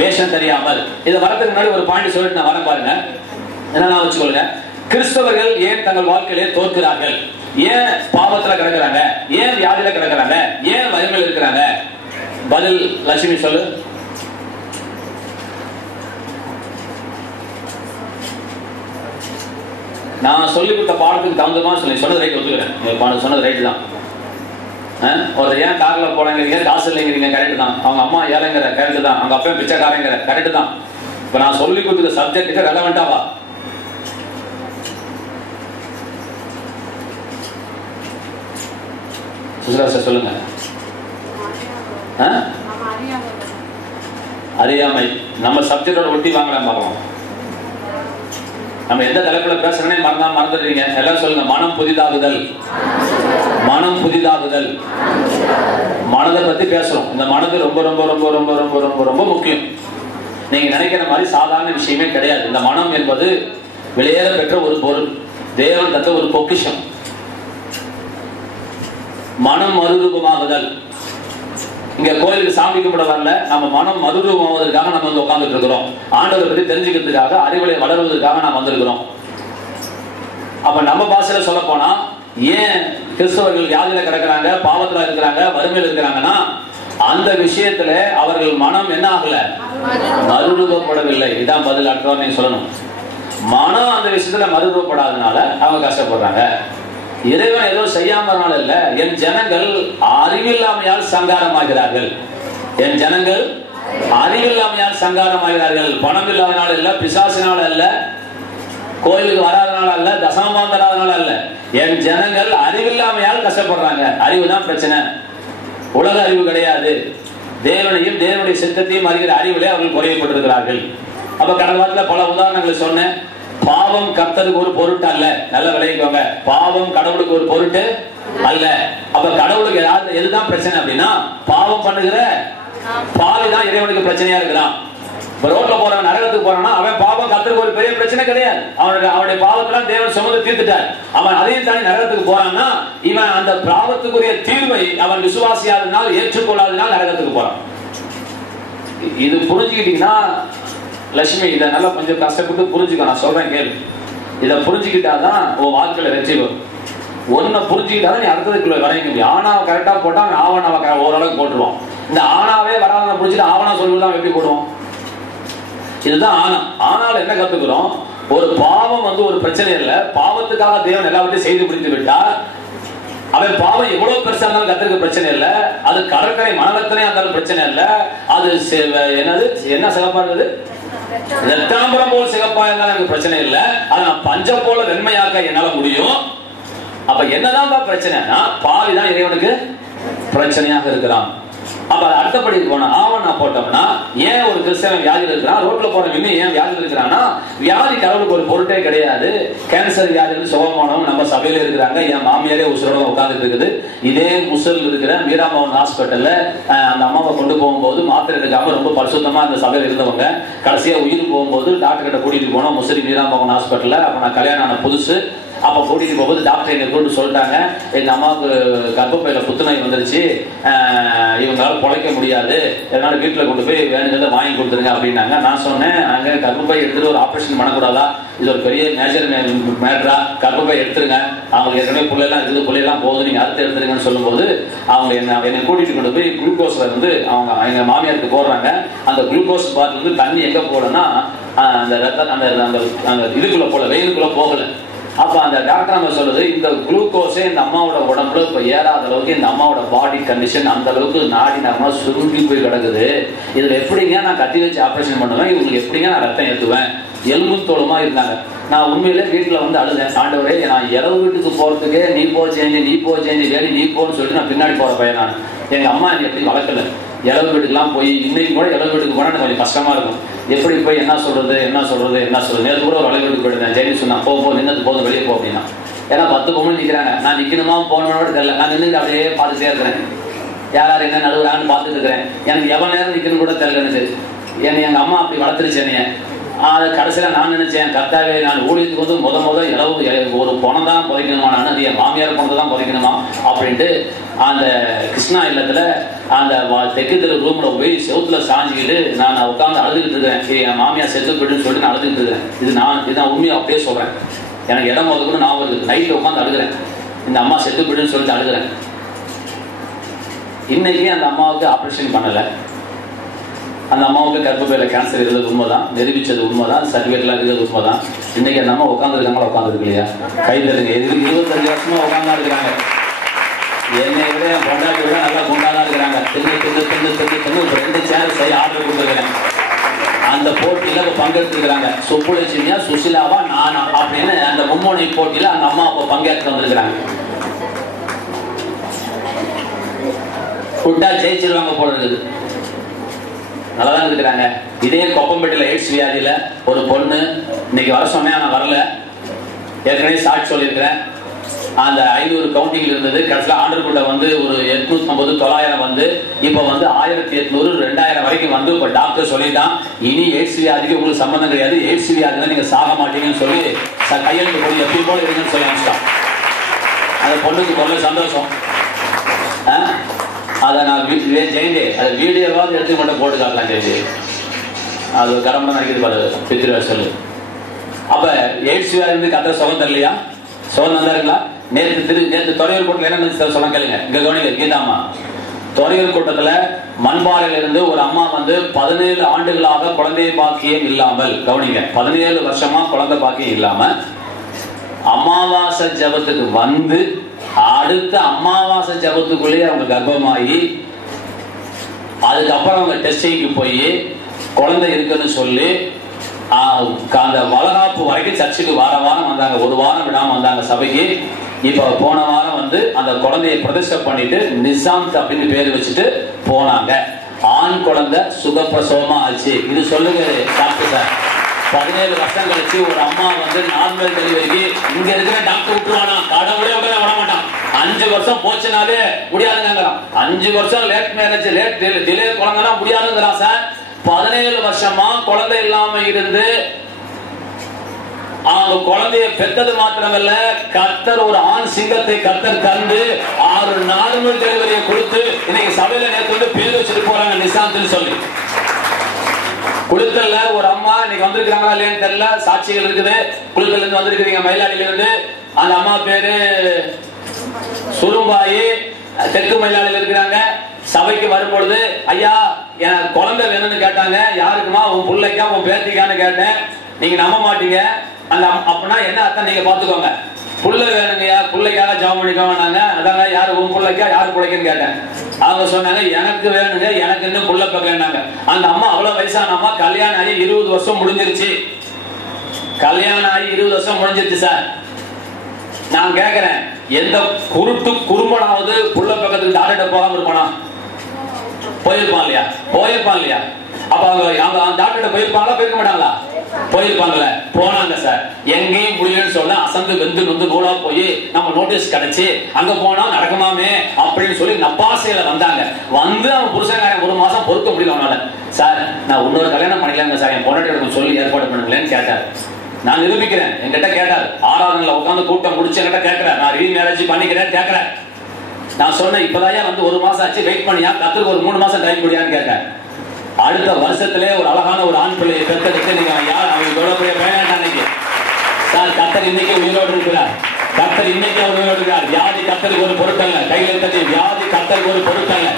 வேஷம் தெரியாமல். இதை வரதுக்கு முன்னாடி ஒரு பாயிண்ட் சொல்லிட்டு நான் வரேன் பாருங்க. என்ன வச்சுக்கொள்ளுங்க. கிறிஸ்தவர்கள் ஏன் தங்கள் வாழ்க்கையிலே தோற்கிறார்கள்? ஏன் பாவத்துல கிடக்குறாங்க? ஏன் வியாதியில கிடக்குறாங்க? ஏன் வறுமையில் இருக்கிறாங்க? பதில் லட்சுமி சொல்லு. நான் சொல்லி கொடுத்த பாடத்துக்கு தகுந்தமா சொல்லி சொன்னது ரைட் ஒத்துக்கிறேன். சொன்னது ரைட்டு தான். ஒரு ஏன் கார்ல போலங்கிறீங்க, காசு இல்லைங்கிறீங்க, கரெக்ட் தான். அவங்க அம்மா ஏழைங்கிற கரெக்ட் தான். அவங்க அப்பா பிச்சைக்காரங்கிற கரெக்ட் தான். இப்ப நான் சொல்லி கொடுத்த சப்ஜெக்டுக்கு ரெலவெண்டாவா? சுசிலா சொல்லுங்க. அறியாமை நம்ம சப்ஜெக்டோட ஒட்டி வாங்கலாம் பார்க்கலாம். நம்ம எந்த தலைப்புல பேசுறேனே மறந்துடுறீங்க. எல்லாரும் சொல்லுங்க. மனம் புதிதாகுதல். மனம் புதிதாகுதல். மனதை பத்தி பேசுறோம். இந்த மனது ரொம்ப ரொம்ப ரொம்ப ரொம்ப ரொம்ப ரொம்ப ரொம்ப முக்கியம். நீங்க நினைக்கிற மாதிரி சாதாரண விஷயமே கிடையாது. இந்த மனம் என்பது விலையேற பெற்ற ஒரு பொருள், தேவன் தந்த ஒரு பொக்கிஷம். மனம் மறுரூபமாகுதல். இங்க கோயிலுக்கு சாமி கும்பிட வரல, நம்ம மனம் மறுரூபமாவதற்காக நம்ம வந்து உட்கார்ந்துட்டு இருக்கிறோம். ஆண்டவரை பற்றி தெரிஞ்சுக்கிறதுக்காக, அறிவுரை வளர்வதற்காக நாம் வந்திருக்கிறோம். அப்ப நம்ம பாஷையில சொல்ல போனா, ஏன் கிறிஸ்தவர்கள் வியாதியில கிடக்குறாங்க, பாவத்துல இருக்கிறாங்க, வறுமையில் இருக்கிறாங்கன்னா, அந்த விஷயத்துல அவர்கள் மனம் என்ன ஆகல, மறுரூபப்படவில்லை. இதான் பதில். அடுத்தவர் நீங்க சொல்லணும், மனம் அந்த விஷயத்துல மறுரூபப்படாதனால அவங்க கஷ்டப்படுறாங்க. இறைவன் ஏதோ செய்யாமனால இல்ல, என் ஜனங்கள் அறிவில்லாமையால் சங்காரமாகிறார்கள். என் ஜனங்கள் அறிவில்லாமையால் சங்காரமாகிறார்கள். பணம் இல்லாதனால இல்ல, பிசாசினால இல்ல, கோயிலுக்கு வராதனால அல்ல, தசமம் தராதனால அல்ல. என் ஜனங்கள் அறிவில்லாமையால் கஷ்டப்படுறாங்க. அறிவுதான் பிரச்சனை, உலக அறிவு கிடையாது. தேவனையும் தேவனுடைய சித்தத்தையும் அறிகிற அறிவிலே அவர்கள் குறையப்பட்டிருக்கிறார்கள். அப்ப கடந்த வாரத்துல பல உதாரணங்களை சொன்னேன். பாவம் கர்த்தருக்கு ஒரு பொருட்டு அல்ல. நல்ல விளைவிக்கோங்க, பாவம் கடவுளுக்கு ஒரு பொருட்டு அல்ல. அப்ப கடவுளுக்கு எதுதான் பிரச்சனை அப்படின்னா, பாவம் பண்ணுகிற பாவிதான் இறைவனுக்கு பிரச்சனையா இருக்கிறான். இப்ப ரோட்ல போறவன் நரகத்துக்கு போறான்னா, அவன் பாவம் கர்த்தருக்கு ஒரு பெரிய பிரச்சனை கிடையாது. அவனுடைய பாவத்தெல்லாம் தேவன் சுமந்து தீர்த்துட்டார். அவன் அதையும் தாண்டி நரகத்துக்கு போறான்னா, இவன் அந்த பாவத்துக்குரிய தீர்வை அவன் விசுவாசியாதனால், ஏற்றுக்கொள்ளாதனால் நரகத்துக்கு போறான். இது புரிஞ்சுக்கிட்டீங்கன்னா லட்சுமி, இதை நல்லா கொஞ்சம் கஷ்டப்பட்டு புரிஞ்சுக்க. நான் சொல்றேன் கேள்வி. இதை புரிஞ்சுக்கிட்டாதான் உன் வாழ்க்கையில வெற்றி வரும். ஒன்ன புரிஞ்சுக்கிட்டாதான் நீ அடுத்ததுக்குள்ள வரைய முடியும். ஆனாவை கரெக்டா போட்டா ஆவணாவை ஓரளவுக்கு போட்டுருவான். இந்த ஆனாவே வராத புரிஞ்சுட்டு ஆவணா சொல்லிதான் எப்படி போடுவோம்? இதுதான் ஆனா. ஆனால் என்ன கத்துக்கிறோம், ஒரு பாவம் வந்து ஒரு பிரச்சனை இல்லை. பாவத்துக்காக தேவன் எல்லாவற்றையும் செய்து முடித்து விட்டார். அவன் பாவம் எவ்வளவு பெருசா இருந்தாலும் கத்திரிக்க பிரச்சனை இல்லை. அது கடற்கரை மணலத்தனே இருந்தாலும் பிரச்சனை இல்லை. அது என்னது, என்ன சிறப்பா இருந்தது, ரத்தாம்பரம் போல் சிகப்பா இருந்தாலும் எனக்கு பிரச்சனை இல்லை. அதை நான் பஞ்சம் போல வெண்மையாக்க என்னால முடியும். அப்ப என்னதான் பிரச்சனைனா, பாவிதான் இறைவனுக்கு பிரச்சனையாக இருக்கிறான். அப்ப அடுத்தபடி போனா ஆவணா போட்டோம்னா, ஏன் ஒரு கிறிஸ்தவன் வியாதியில் இருக்கிறான், ரோட்ல போற இன்னும் ஏன் வியாதியில் இருக்கிறான்னா, வியாதி கடவுளுக்கு ஒரு பொருட்டே கிடையாது. கேன்சர் வியாதியில் சுகமானவங்க நம்ம சபையில இருக்கிறாங்க. என் மாமியாரே உசுரோட உட்கார்ந்துட்டு இருக்குது. இதே முசல் இருக்கிற மீராமோகன் ஹாஸ்பிட்டல்ல அந்த அம்மாவை கொண்டு போகும்போது மாத்திரை எடுக்காம ரொம்ப பரிசுத்தமா அந்த சபையில இருந்தவங்க கடைசியா உயிர் போகும்போது டாக்டர் கிட்ட கூட்டிட்டு போனோம், முசலி மீராமோகன் ஹாஸ்பிட்டல்ல. அப்ப நான் கல்யாணம் ஆன புதுசு. அப்ப கூட்டிட்டு போகும்போது டாக்டர் எங்க கூட்டு சொல்லிட்டாங்க, எங்க அம்மாவுக்கு கர்ப்பப்பையில புத்துநோய் வந்துருச்சு, இவங்களால பொழைக்க முடியாது, அதனால வீட்டுல கொண்டு போய் வேணுங்கிறத வாங்கி கொடுத்துருங்க அப்படின்னாங்க. நான் சொன்னேன், அங்க கர்ப்பப்பை எடுத்துட்டு ஒரு ஆபரேஷன் பண்ணக்கூடாதா, இது ஒரு பெரிய மேஜர் மேட்டரா, கர்ப்பப்பை எடுத்துருங்க, அவங்களுக்கு ஏற்கனவே புள்ளையெல்லாம் இருக்குது, புள்ளையெல்லாம் போகுது, நீங்க அடுத்து எடுத்துருங்கன்னு சொல்லும்போது அவங்க என்னை கூட்டிட்டு கொண்டு போய் குளுக்கோஸ்ல வந்து அவங்க எங்க மாமியாருக்கு போடுறாங்க. அந்த குளுக்கோஸ் பாட்டில் வந்து தண்ணி எங்க போடனா, அந்த ரத்த அந்த இதுக்குள்ள போல, வெயிலுக்குள்ள போகல. அப்ப அந்த டாக்டர் நம்ம சொல்றது, இந்த குளுக்கோஸே இந்த அம்மாவோட உடம்புல இப்ப ஏறாத அளவுக்கு இந்த அம்மாவோட பாடி கண்டிஷன் அந்த அளவுக்கு நாடி நரம்பா சுருங்கி போய் கிடக்குது. இதுல எப்படிங்க நான் கத்தி வச்சு ஆபரேஷன் பண்ணுவேன், இவங்களுக்கு எப்படிங்க நான் ரத்தம் ஏற்றுவேன், எலும்பும் தோளுமா இருந்தாங்க. நான் உண்மையிலே வீட்டுல வந்து அழுதேன், ஆண்டவரே நான் இரவு வீட்டுக்கு போறதுக்கே நீ போ சேஞ்சி வேலை நீ போன்னு சொல்லிட்டு நான் பின்னாடி போற பையன். நான் எங்க அம்மா என்னை எப்படி வளர்க்கல. இரவு வீட்டுக்குலாம் போய் இன்னைக்கு கூட இரவு வீட்டுக்கு போனா எனக்கு கொஞ்சம் கஷ்டமா இருக்கும். எப்படி போய் என்ன சொல்றது. நேற்று கூட ஒரு வீட்டுக்கு போயிருந்தேன். ஜெயலி சொன்னா போ நின்னது போதும், வெளியே போ அப்படின்னா. ஏன்னா 10 பொண்ணு நிக்கிறாங்க, நான் நிக்கணுமா போனோட தெரியல. நான் நின்று அப்படியே பார்த்துட்டே இருக்கிறேன், யார் என்ன நடுவுறான்னு பார்த்துட்டு இருக்கிறேன். எனக்கு எவ்வளவு நேரம் நிக்கணும் கூட தெரியல. எனக்கு எங்க அம்மா அப்படி வளர்த்துருச்சு என்னைய. அது கடைசியில நான் நினைச்சேன், கர்த்தாவே நான் ஊழியத்துக்கு வந்து முத இரவு ஒரு பணம் தான் புதைக்கணுமா, நான் அது என் மாமியார் பணத்தை தான் புதைக்கணுமா அப்படின்ட்டு அந்த கிருஷ்ணா இல்லத்துல அந்த தெற்கு தெரு ரூம்ல போய் செவுத்துல சாஞ்சிக்கிட்டு நான் உட்காந்து அழுதுகிட்டு இருக்கிறேன். என் மாமியார் செத்து போயிட்டுன்னு சொல்லிட்டு நான் அழுதுகிட்டு இருக்கிறேன். இதுதான் உண்மையை அப்படியே சொல்றேன். எனக்கு இடம் போது கூட நான் வருது, நைட்ல உட்காந்து அழுகிறேன், இந்த அம்மா செத்து போயிட்டுன்னு சொல்லிட்டு அழுகிறேன். இன்னைக்கு அந்த அம்மாவுக்கு ஆபரேஷன் பண்ணல. அந்த அம்மாவுக்கு கர்ப்பப்பையில கேன்சர் இருந்தது உண்மைதான், நிரூபிச்சது உண்மைதான், சர்டிபிகேட்லாம் இருக்கிறது உண்மைதான். இன்னைக்கு அந்த அம்மா உட்காந்துருக்காங்களா, உட்காந்துருக்கு இல்லையா, கை தருங்க. 25 வருஷமா உட்காந்தா இருக்கிறாங்க. என்னை விட என் பொண்டாட்டி விட நல்லா கொண்டாதான் இருக்கிறாங்க. தின்னு 2 சேர் செய்ய ஆர்டர் கொடுத்துருக்கிறேன். அந்த போட்டியில இப்ப பங்கெடுத்துக்கிறாங்க. சுப்புலட்சுமியா சுசிலாவா நானா அப்படின்னு அந்த மும்மோனி போட்டியில அந்த அம்மா இப்ப பங்கேற்று வந்திருக்கிறாங்க. கூட்டா ஜெயிச்சிருவாங்க போல இருக்குது. நல்லாதான் இருக்கிறாங்க. இதே கொப்பம்பேட்டில எய்ட்ஸ் வியாதியில ஒரு பொண்ணு இன்னைக்கு வர சொன்னேன், நான் வரல. ஏற்கனவே சாட்சி சொல்லியிருக்கிறேன். அந்த 500 கவுண்டிங்ல இருந்தது. கடைசியில் ஆண்டர்குள்ள வந்து ஒரு 850 900 வந்து இப்ப வந்து 1800 2000 வரைக்கும் வந்து இப்ப டாக்டர் சொல்லிட்டான், இனி எய்ட்ஸ் வியாதிக்கு உங்களுக்கு சம்பந்தம் கிடையாது, எய்ட்ஸ் வியாதினா நீங்க சாக மாட்டீங்கன்னு சொல்லி கையெழுத்து போய் எப்படி போல இருக்குன்னு சொல்லி அனுப்பிச்சிட்டான். அந்த பொண்ணுக்கு கொள்ள சந்தோஷம். அதை நான் ஜெயந்தே அது வீடியோவாவது எடுத்து மட்டும் போட்டு காட்டலாம் ஜெயந்தி. அது கடமை நினைக்கிறது பாரு பித்திரு சொல்லு. அப்ப எய்ட்ஸ் வியாதி கதை சுகம் தரலையா? சுகம் தந்தாருங்களா? நேற்று துறையூர் கூட்டத்தில் என்ன சொல்ல கேளுங்க. இங்க கவனிங்க கீதாமா. துறையூர் கூட்டத்துல மண்பாறையில இருந்து ஒரு அம்மா வந்து 17 ஆண்டுகளாக குழந்தை பாக்கியம் இல்லாமல், கவனிங்க 17 வருஷமா குழந்தை பாக்கியம் இல்லாம அமாவாசை ஜபத்துக்கு வந்து அடுத்த அமாவாசை ஜபத்துக்குள்ளேயே அவங்க கர்ப்பமாகி அதுக்கப்புறம் அவங்க டெஸ்டிங்க்கு போய் குழந்தை இருக்குன்னு சொல்லி அந்த வளகாப்பு வரைக்கும் சர்ச்சுக்கு வாரம் வந்தாங்க. ஒரு வாரம் விடாம வந்தாங்க சபைக்கு. இப்ப போன வாரம் வந்து அந்த குழந்தையை பிரதிஷ்டை பண்ணிட்டு நிசாந்த் அப்படின்னு பேர் வச்சுட்டு போனாங்க. ஆண் குழந்தை சுகப்பிரசவமா ஆச்சு. இது சொல்லுங்க டாக்டர் சார். 17 வருஷம் கழிச்சு ஒரு அம்மா வந்து நார்மல் டெலிவரிக்கு இங்க இருக்கிற டாக்டர் விட்டுருவானா? கடவுளே விட மாட்டான். 5 வருஷம் போச்சுனாலே முடியாதுங்கிறான். 5 வருஷம் லேட் மேரேஜ் லேட் டிலே குழந்தைனா முடியாதுங்கிறான் சார். 17 வருஷமா குழந்தை இல்லாம இருந்து அவங்க குழந்தைய பெற்றது மாத்திரமல்ல, கர்த்தர் ஒரு ஆண் சிங்கத்தை கர்த்தர் தந்து 6 நார்மல் டெலிவரியை கொடுத்து இன்னைக்கு சபையில நேற்று வந்து பேர் வச்சுட்டு போறாங்க நிசாந்த் சொல்லி. குளித்தல்ல ஒரு அம்மா இன்னைக்கு வந்திருக்காங்களா இல்லையான்னு தெரியல, சாட்சிகள் இருக்குது. குளித்தல்ல இருந்து வந்திருக்கீங்க, மயிலாடியில இருந்து. அந்த அம்மா பேரு சுரும்பாயி, தெற்கு மயிலாடியில இருக்கிறாங்க. சபைக்கு வரும்பொழுது ஐயா எனக்கு குழந்தை வேணும்னு கேட்டாங்க. யாருக்குமா? உன் பிள்ளைக்கா உன் பேத்திக்கான்னு கேட்டேன். நீங்க நம்ப மாட்டீங்க. அந்த அப்படின்னா என்ன அர்த்தம் நீங்க பாத்துக்கோங்க. புள்ள வேணுங்கய்யா, பிள்ளைக்காக ஜாம் பண்ணிக்கோங்க. அதாங்க யாரு உன் பிள்ளைக்கா யாரு பிள்ளைக்குன்னு கேட்டேன். அவங்க சொன்னாங்க எனக்கு வேணுங்க, எனக்கு இன்னும் புள்ள பக்கம்னாங்க. அந்த அம்மா அவ்வளவு வயசான அம்மா, கல்யாணம் ஆகி 20 வருஷம் முடிஞ்சிருச்சு. கல்யாணம் ஆகி 20 வருஷம் முடிஞ்சிருச்சு சார். நான் கேட்கிறேன், எந்த குருட்டு குறும்பனாவது புள்ள பக்கத்துக்கு டாக்டர் போகாம இருப்பானா? போயிருப்பான் இல்லையா? போயிருப்பான் இல்லையா? அப்ப அவங்க டாக்டர் போயிருப்பாங்களா? போயிருக்க மாட்டாங்களா? போயிருப்பாங்கல்ல. போனாங்க சார். எங்கேயும் முடியலன்னு சொல்ல அசந்து வெந்து நொந்து நூலா போய் நம்ம நோட்டீஸ் கிடைச்சு அங்க போனா நடக்குமாமே அப்படின்னு சொல்லி நப்பாசையில வந்தாங்க. வந்து அவன் புருஷன் 1 மாசம் பொறுக்க முடியல அவனால. சார் நான் இன்னொரு கல்யாணம் பண்ணிக்கலாங்க சார், என் பொண்ணு சொல்லி ஏற்பாடு பண்ணுங்களேன்னு கேட்டார். நான் நிரூபிக்கிறேன். என்கிட்ட கேட்டார். ஆராதனையில உட்காந்து கூட்டம் முடிச்சு என்கிட்ட கேட்கிறேன், நான் ரீமேரேஜ் பண்ணிக்கிறேன் கேட்கிறேன். நான் சொன்னேன் இப்பதான் வந்து 1 மாசம் ஆச்சு, வெயிட் பண்ணியா, கத்துக்கு ஒரு 3 மாசம் டைம் முடியான்னு கேட்டேன். அடுத்த வருஷத்திலே ஒரு அழகான ஒரு ஆண் பிள்ளையை பெற்றெடுத்து நீங்க யார் அவங்க எவ்வளவு வேண்டாம் சார். கர்த்தர் இன்னைக்கு உயிரோடு இருக்கிறார். கர்த்தர் இன்னைக்கு உயிரோடு இருக்கிறார். வியாதி கர்த்தருக்கு ஒரு பொருட்டல்ல. கையில் இருக்கிறது வியாதி கர்த்தருக்கு ஒரு பொருட்டல்ல.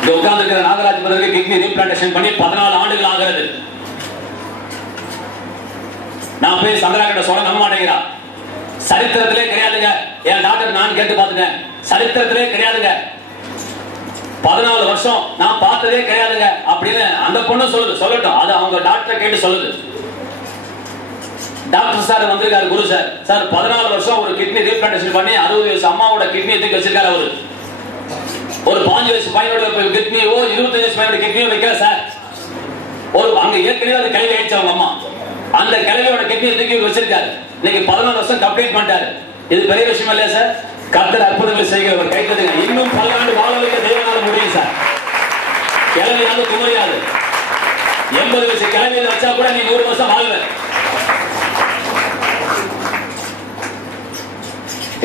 இங்க உட்கார்ந்து இருக்கிற நாகராஜ் பிறகு கிட்னி ரீப்ளான்டேஷன் பண்ணி 14 ஆண்டுகள் ஆகிறது. நான் போய் சந்திரா கிட்ட சொல்ல நம்ப மாட்டேங்கிறா. சரித்திரத்திலே கிடையாதுங்க. என் டாக்டர் நான் கேட்டு பார்த்துட்டேன். சரித்திரத்திலே கிடையாதுங்க. 14 வருஷம் நான் பார்த்ததே கிடையாதுங்க அப்படின்னு அந்த பொண்ணு சொல்லுது. சொல்லட்டும், அது அவங்க டாக்டர் கேட்டு சொல்லுது. டாக்டர் சார் வந்திருக்காரு, குரு சார். சார் 14 வருஷம் ஒரு கிட்னி ரீப்ளான்டேஷன் பண்ணி 60 வயசு அம்மாவோட கிட்னி தூக்கி வச்சிருக்காரு அவரு. ஒரு 5 வயசு பையனோட கிட்னியோ 25 வயசு பையனோட கிட்னியோ வைக்கல சார். ஒரு அங்க ஏற்கனவே அந்த கிளவி ஆயிடுச்சு அவங்க அம்மா. அந்த கிளவியோட கிட்னியை தூக்கி வச்சிருக்காரு. இன்னைக்கு 14 வருஷம் கம்ப்ளீட் பண்ணிட்டாரு. இது பெரிய விஷயம் இல்லையா சார்? கர்த்தர் அற்புதங்களை செய்கிறவர். கைத்தட்டுங்க. இன்னும் 10 ஆண்டு வாழ வைக்க தேவனால முடியும் சார். கிளவியாவது குமரியாது 80 வயசு கிளவியில வச்சா கூட நீ 100 வருஷம் வாழ்வ.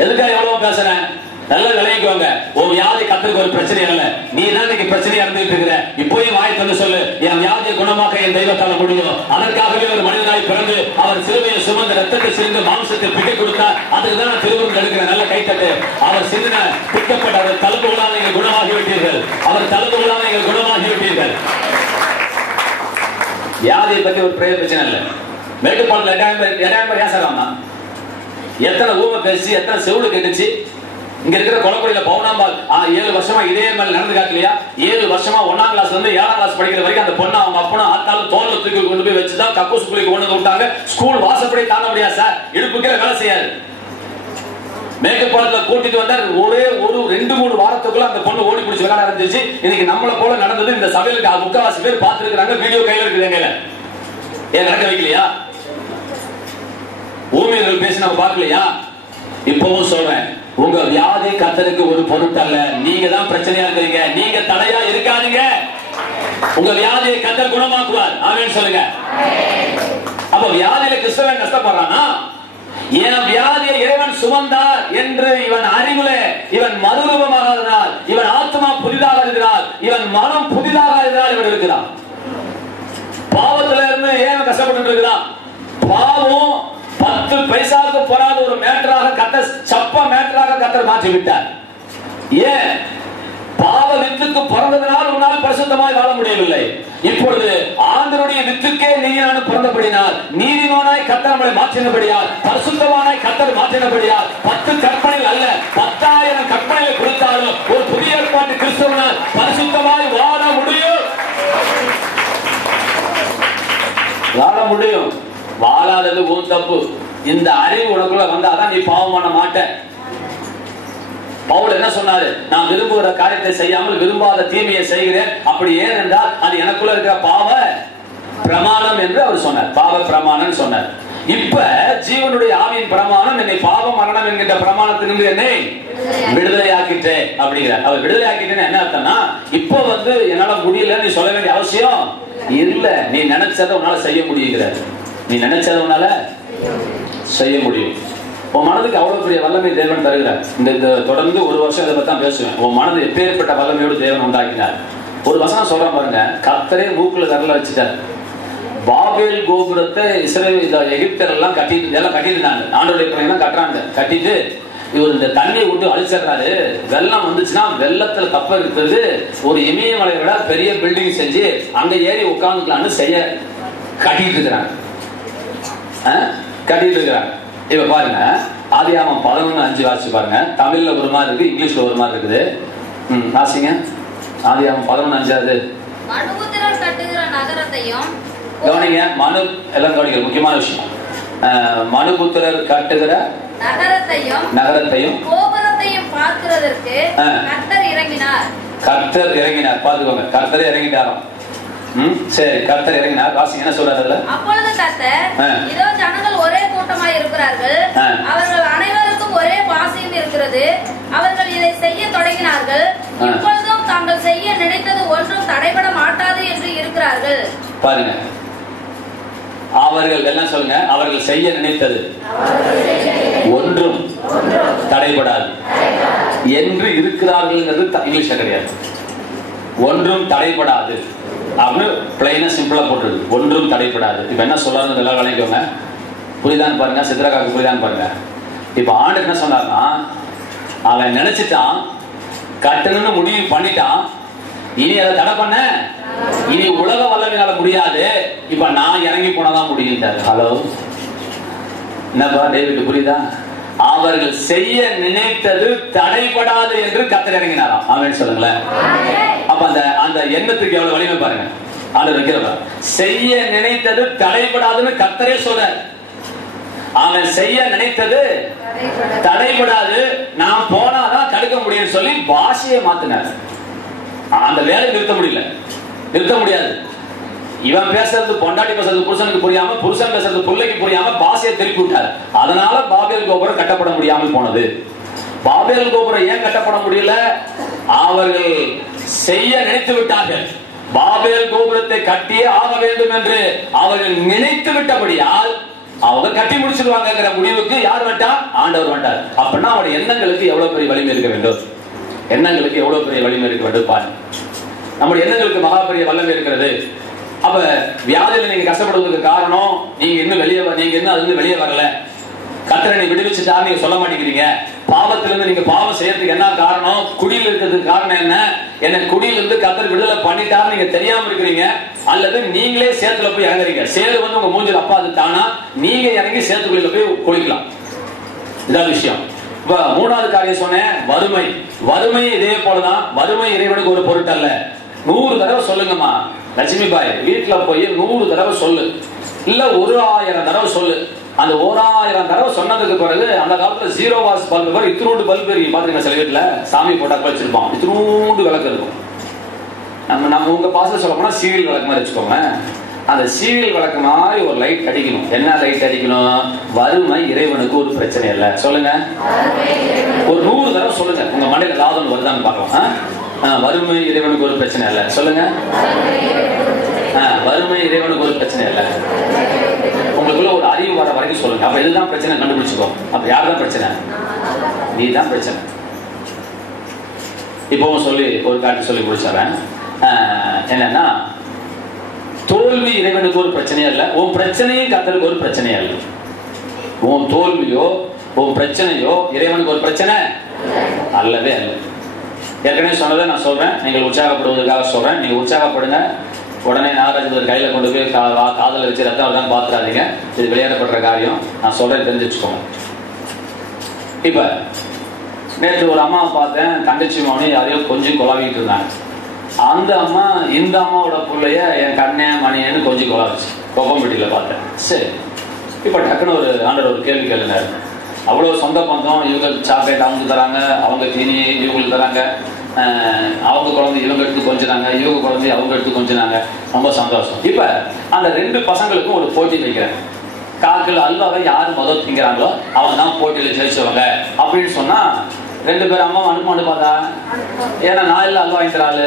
எதுக்காக எவ்வளவு பேசுறேன்? நல்ல விளைவிக்குவாங்க. ஒரு வியாதி கர்த்தருக்கு ஒரு பிரச்சனை இல்ல. நீ தான் இன்னைக்கு பிரச்சனையா இருந்துட்டு இருக்கிற. இப்போயும் வாய் தந்து சொல்லு, என் வியாதியை குணமாக்க என் தெய்வத்தால முடியும். அதற்காகவே ஒரு மனிதனாய் பிறந்து அவர் சிலுவையை சுமந்து ரத்தத்தை சிந்து மாம்சத்தை பிடி கொடுத்தார். அதுக்கு தான் நான் திருவுருள் எடுக்கிறேன். நல்ல கைத்தட்டு. அவர் சிந்தின பிடிக்கப்பட்ட அவர் தழும்புகளால் நீங்கள் குணமாகி விட்டீர்கள். அவர் தழும்புகளால் நீங்கள் குணமாகி விட்டீர்கள். வியாதியை பத்தி ஒரு பிரச்சனை இல்லை. மேட்டுப்பாளத்தில் 2000 பேர் ஏன் சார்? எத்தனை ஊமை பேசி எத்தனை செவிடு கெட்டுச்சு. இங்க இருக்கிற கொலக்குடியில பவுனாம்பால் 7 வருஷமா இதே மாதிரி நடந்து காட்டலையா? 7 வருஷமா 1ஆம் கிளாஸ்ல இருந்து 7ஆம் கிளாஸ் படிக்கிற வரைக்கும் அந்த பொண்ணு அவங்க அப்பனும் ஆத்தாலும் தோல்ல தூக்கி கொண்டு போய் வச்சுதான் கக்கூஸ் குளிக்கு கொண்டு வந்து விட்டாங்க. ஸ்கூல் வாசப்படி தாண்ட முடியாது சார். இடுப்புக்கே வேலை செய்யாது. மேட்டுப்பாளத்துல கூட்டிட்டு வந்தா ஒரே 2-3 வாரத்துக்குள்ள அந்த பொண்ணு ஓடி பிடிச்சி விளையாட ஆரம்பிச்சிருச்சு. இன்னைக்கு நம்மள போல நடந்தது இந்த சபையில 3/4 பேர் பார்த்து இருக்காங்க. வீடியோ கையில இருக்குது. எங்க ஏன் நடக்க வைக்கலையா? ஊமையர்கள் பேசி நம்ம பார்க்கலையா? இப்பவும் சொல்றேன், உங்க வியாதி கர்த்தருக்கு ஒரு பொருட்டல்ல. நீங்க தான் பிரச்சனையா இருக்கிறீங்க. நீங்க தடையா இருக்காதீங்க. உங்க வியாதியை கர்த்தர் குணமாக்குவார். ஆமென் சொல்லுங்க. அப்ப வியாதியில கிறிஸ்தவன் கஷ்டப்படுறானா, என் வியாதியை இறைவன் சுமந்தார் என்று இவன் அறிவுல இவன் மறுரூபமாகாதனால், இவன் ஆத்மா புதிதாக இருக்கிறார், இவன் மனம் புதிதாக இருக்கிறார், இவன் இருக்கிறான். பாவத்தில இருந்து ஏன் கஷ்டப்பட்டு இருக்கிறான்? பாவம் 10 பைசாவுக்கு போராத ஒரு மேட்டராக கர்த்தர், சப்ப மேட்டராக கர்த்தர் மாற்றி விட்டார். ஏன்? பாவ வித்துக்கு பிறந்ததனால் உன்னால் பரிசுத்தமாய் வாழ முடியவில்லை. இப்பொழுது ஆண்டவருடைய வித்துக்கே நீயானு பிறந்தபடினால், நீதிமானாய் கர்த்தர் நம்மை மாற்றினபடியால், பரிசுத்தமானாய் கர்த்தர் மாற்றினபடியால், 10 கற்பனைகள் அல்ல 10,000 கற்பனைகளை கொடுத்தாலும் ஒரு புதிய ஏற்பாட்டு கிறிஸ்தவனால் பரிசுத்தமாய் வாழ முடியும். வாழ முடியும். வாழாதது உன் தப்பு. இந்த அறிவு உனக்குள்ள வந்தாதான் நீ பாவம் பண்ண மாட்ட. பவுல் என்ன சொன்னாரு? நான் விரும்புகிற காரியத்தை செய்யாமல் விரும்பாத தீமையை செய்கிறேன். அப்படி ஏன் என்றால் அது எனக்குள்ள இருக்கிற பாவ பிரமாணம் என்று அவர் சொன்னார். பாவ பிரமாணம் சொன்னார். இப்ப ஜீவனுடைய ஆவியின் பிரமாணம் என்னை பாவ மரணம் என்கின்ற பிரமாணத்திலிருந்து என்னை விடுதலை ஆக்கிட்டேன் அப்படிங்கிறார். அவர் விடுதலை ஆக்கிட்டேன்னு என்ன அர்த்தம்னா, இப்ப என்னால முடியல நீ சொல்ல வேண்டிய அவசியம் இல்ல. நீ நினைச்சதை உன்னால செய்ய முடியுங்கிறார். நீ நினைச்சதை உன்னால செய்ய முடியும். உன் மனதுக்கு அவ்வளவு பெரிய வல்லமை தேவன் தருகிறார். இந்த தொடர்ந்து ஒரு வருஷம் இதை பத்தி தான் பேசுவேன். உன் மனது எப்பேற்பட்ட வல்லமையோடு தேவன் உண்டாக்கினார். ஒரு வசனம் சொல்ற பாருங்க, கர்த்தரே மூக்குல விரல வச்சுட்டார். பாபேல் கோபுரத்தை இஸ்ரவேல் எகிப்தர் எல்லாம் கட்டிட்டு ஆண்டோடைய பிள்ளைங்க கட்டுறாங்க. கட்டிட்டு இவர் இந்த தண்ணியை விட்டு அழிச்சிடுறாரு. வெள்ளம் வந்துச்சுன்னா வெள்ளத்துல கப்பல் இருக்கிறது ஒரு இமயமலை விட பெரிய பில்டிங் செஞ்சு அங்க ஏறி உட்கார்ந்துக்கலான்னு செய்ய கட்டிட்டு இருக்கிறாங்க. இப்ப பாருங்க, ஆதியாகமம் 11:5 வாசிச்சு பாருங்க. தமிழ்ல ஒரு மாதிரி இருக்கு, இங்கிலீஷ்ல ஒரு மாதிரி இருக்குது. வாசிங்க. ஆதியாகமம் 11:5. மனுபுத்திரர் கட்டுகிற நகரத்தையும், கவனிங்க, எல்லாம் கவனிங்க, முக்கியமான விஷயம். மனுபுத்திரர் கட்டுகிற நகரத்தையும் கோபுரத்தையும் பார்க்கிறதற்கு கர்த்தர் இறங்கினார். பாத்துக்கோங்க, கர்த்தர் இறங்கிட்டாராம். சரி, கர்த்தர் இறங்கினார். வாசிங்க, என்ன சொல்றாரு அதுல? அப்பொழுது கர்த்தர், இதோ ஜனங்கள் ஒரே கூட்டமாய் இருக்கிறார்கள், அவர்கள் அனைவருக்கும் ஒரே பாசையும் இருக்கிறது, அவர்கள் இதை செய்ய தொடங்கினார்கள், இப்பொழுதும் தாங்கள் செய்ய நினைத்தது ஒன்றும் தடைபட மாட்டாது என்று இருக்கிறார்கள். பாருங்க, அவர்கள் எல்லாம் சொல்லுங்க, அவர்கள் செய்ய நினைத்தது ஒன்றும் தடைபடாது என்று இருக்கிறார்கள். இங்கிலீஷ்ல கிடையாது. ஒன்றும் தடைபடாது அப்படின்னு பிளைனா சிம்பிளா போட்டுருது. ஒன்றும் தடைபடாது. இப்ப என்ன சொல்றாரு எல்லாம் விளைவிக்கோங்க. புரியுதான்னு பாருங்க, சித்ரகாக்கு புரியுதான்னு பாருங்க. இப்ப ஆண்டு என்ன சொன்னார்னா, அவன் நினைச்சிட்டான், கட்டணும்னு முடிவு பண்ணிட்டான், இனி அதை தடை பண்ண இனி உலக வல்லமையால முடியாது, இப்ப நான் இறங்கி போனதான் முடியும். ஹலோ, என்னப்பா டேவிட், புரியுதா? அவர்கள் செய்ய நினைத்தது தடைபடாது என்று கர்த்தர் இறங்கினாராம். ஆமென் சொல்லுங்களேன். அப்ப அந்த எண்ணத்துக்கு எவ்வளவு வலிமை பாருங்க. ஆண்டவர் வைக்கிறவா செய்ய நினைத்தது தடைபடாதுன்னு கர்த்தரே சொல்றார். அவன் செய்ய நினைத்தது தடைபடாது, நான் போனாதான் தடுக்க முடியும் சொல்லி பாஷையை மாத்தினார். அந்த வேலையை நிறுத்த முடியாது. இவன் பேசுறது பொண்டாட்டி பேசுறது புருஷனுக்கு புரியாம, புருஷன் பேசுறது பிள்ளைக்கு புரியாம பாஷையை திருப்பி விட்டார். அதனால பாபேல் கோபுரம் கட்டப்பட முடியாமல் போனது. பாபேல் கோபுரம் ஏன் கட்டப்பட முடியல? அவர்கள் செய்ய நினைத்து விட்டார்கள். பாபேல் கோபுரத்தை கட்டியே ஆக வேண்டும் என்று அவர்கள் நினைத்து விட்டபடியால் அவங்க கட்டி முடிச்சிருவாங்கிற முடிவுக்கு யார் வந்தார்? ஆண்டவர் வந்தார். அப்படின்னா அவருடைய எண்ணங்களுக்கு எவ்வளவு பெரிய வலிமை இருக்க வேண்டும். எண்ணங்களுக்கு எவ்வளவு பெரிய வலிமை இருக்க வேண்டும் பாருங்க. நம்முடைய எண்ணங்களுக்கு மகா பெரிய வல்லமை இருக்கிறது. அப்ப வியாதியில நீங்க கஷ்டப்படுவதற்கு காரணம், நீங்க இன்னும் வெளியே வரல. கர்த்தரை விடுவிச்சுட்டாரு நீங்க சொல்ல மாட்டேங்கிறீங்க. பாவத்திலிருந்து நீங்க பாவம் செய்யறதுக்கு என்ன காரணம்? குடியில் இருக்கிறதுக்கு காரணம் என்ன? என்ன குடியிலிருந்து கர்த்தர் விடுதலை பண்ணிட்டாரு நீங்க தெரியாம இருக்கிறீங்க. அல்லது நீங்களே சேத்துல போய் இறங்குறீங்க. சேரு உங்க மூஞ்சில் அப்பா அது தானா, நீங்க இறங்கி சேத்துக்குள்ள போய் குளிக்கலாம். இதான் விஷயம். இப்ப மூணாவது காரியம் சொன்னேன், வறுமை இதே போலதான். வறுமை இறைவனுக்கு ஒரு பொருட்டல்ல. 100 தடவை சொல்லுங்கம்மா லட்சுமி பாய், வீட்டுல போய் 100 தடவை சொல்லு, இல்ல 1000 தடவை சொல்லு. அந்த 1000 தடவை சொன்னதுக்கு பிறகு, அந்த காலத்துல 0 வாட்ஸ் பல்பு இத்தினூண்டு பல்பு பாத்துருங்க. சில வீட்டுல சாமி போட்டா வச்சிருப்பான், இத்தினூண்டு விளக்கு இருக்கும். நம்ம உங்க பாசல சொல்ல போனா சீரியல் விளக்கு மாதிரி வச்சுக்கோங்க. அந்த சீரியல் விளக்கு மாதிரி ஒரு லைட் அடிக்கணும். என்ன லைட் அடிக்கணும்? வறுமை இறைவனுக்கு ஒரு பிரச்சனை இல்லை. சொல்லுங்க, ஒரு 100 தடவை சொல்லுங்க. உங்க மண்டையில லாபம் வருதான்னு பார்க்கலாம். வறுமை இறைவனுக்கு ஒரு பிரச்சனை இல்லை. சொல்லுங்க, வறுமை இறைவனுக்கு ஒரு பிரச்சனை இல்லை. உங்களுக்குள்ள ஒரு அறிவு வர வரைக்கும் சொல்லுங்க. அப்ப இதுதான் பிரச்சனை கண்டுபிடிச்சுக்கோ. அப்ப யார் தான் பிரச்சனை? நீ தான் பிரச்சனை. இப்பவும் சொல்லி ஒரு காட்டு சொல்லி முடிச்சிடறேன். என்னன்னா, தோல்வி இறைவனுக்கு ஒரு பிரச்சனையே இல்லை. உன் பிரச்சனையும் கர்த்தருக்கு ஒரு பிரச்சனையே இல்லை. உன் தோல்வியோ உன் பிரச்சனையோ இறைவனுக்கு ஒரு பிரச்சனை அல்லவே அல்ல. ஏற்கனவே சொன்னதை நான் சொல்றேன், நீங்கள் உற்சாகப்படுவதற்காக சொல்றேன். நீங்க உற்சாகப்படுங்க. உடனே நாகராஜ் கையில கொண்டு போய் காதல வச்சு ரத்தம் தான் பார்த்துடாதீங்க. இது விளையாடப்படுற காரியம். நான் சொல்றேன், தெரிஞ்சுக்கோங்க. இப்ப நேற்று ஒரு அம்மாவை பார்த்தேன், தங்கச்சி மௌனி யாரையோ கொஞ்சம் கொலாவிட்டு இருந்தாங்க. அந்த அம்மா இந்த அம்மாவோட பிள்ளைய என் கண்ணே மணியன்னு கொஞ்சம் கொலாவிச்சு கொப்பம்பட்டியில பார்த்தேன். சரி, இப்ப டக்குன்னு ஒரு ஆண்டர் ஒரு கேள்வி கேளுனாரு. அவ்வளவு சொந்த பந்தம், இவங்க சாக்லேட் அவங்க தராங்க, அவங்க தீனி இவங்களுக்கு தராங்க, அவங்க குழந்தை இவங்க எடுத்து கொஞ்சினாங்க, இவங்க குழந்தை அவங்க எடுத்து கொஞ்சினாங்க. ரொம்ப சந்தோஷம். இப்ப அந்த 2 பசங்களுக்கும் ஒரு போட்டி வைக்கிறேன். காக்கில் அல்வாவை யாரு முதல் திங்கிறாங்களோ அவன் தான் போட்டியில ஜெயிச்சவங்க அப்படின்னு சொன்னா 2 பேர் அம்மா அனுப்பாதா? ஏன்னா நான் இல்ல அல்வா வாங்கிக்கிறாள்.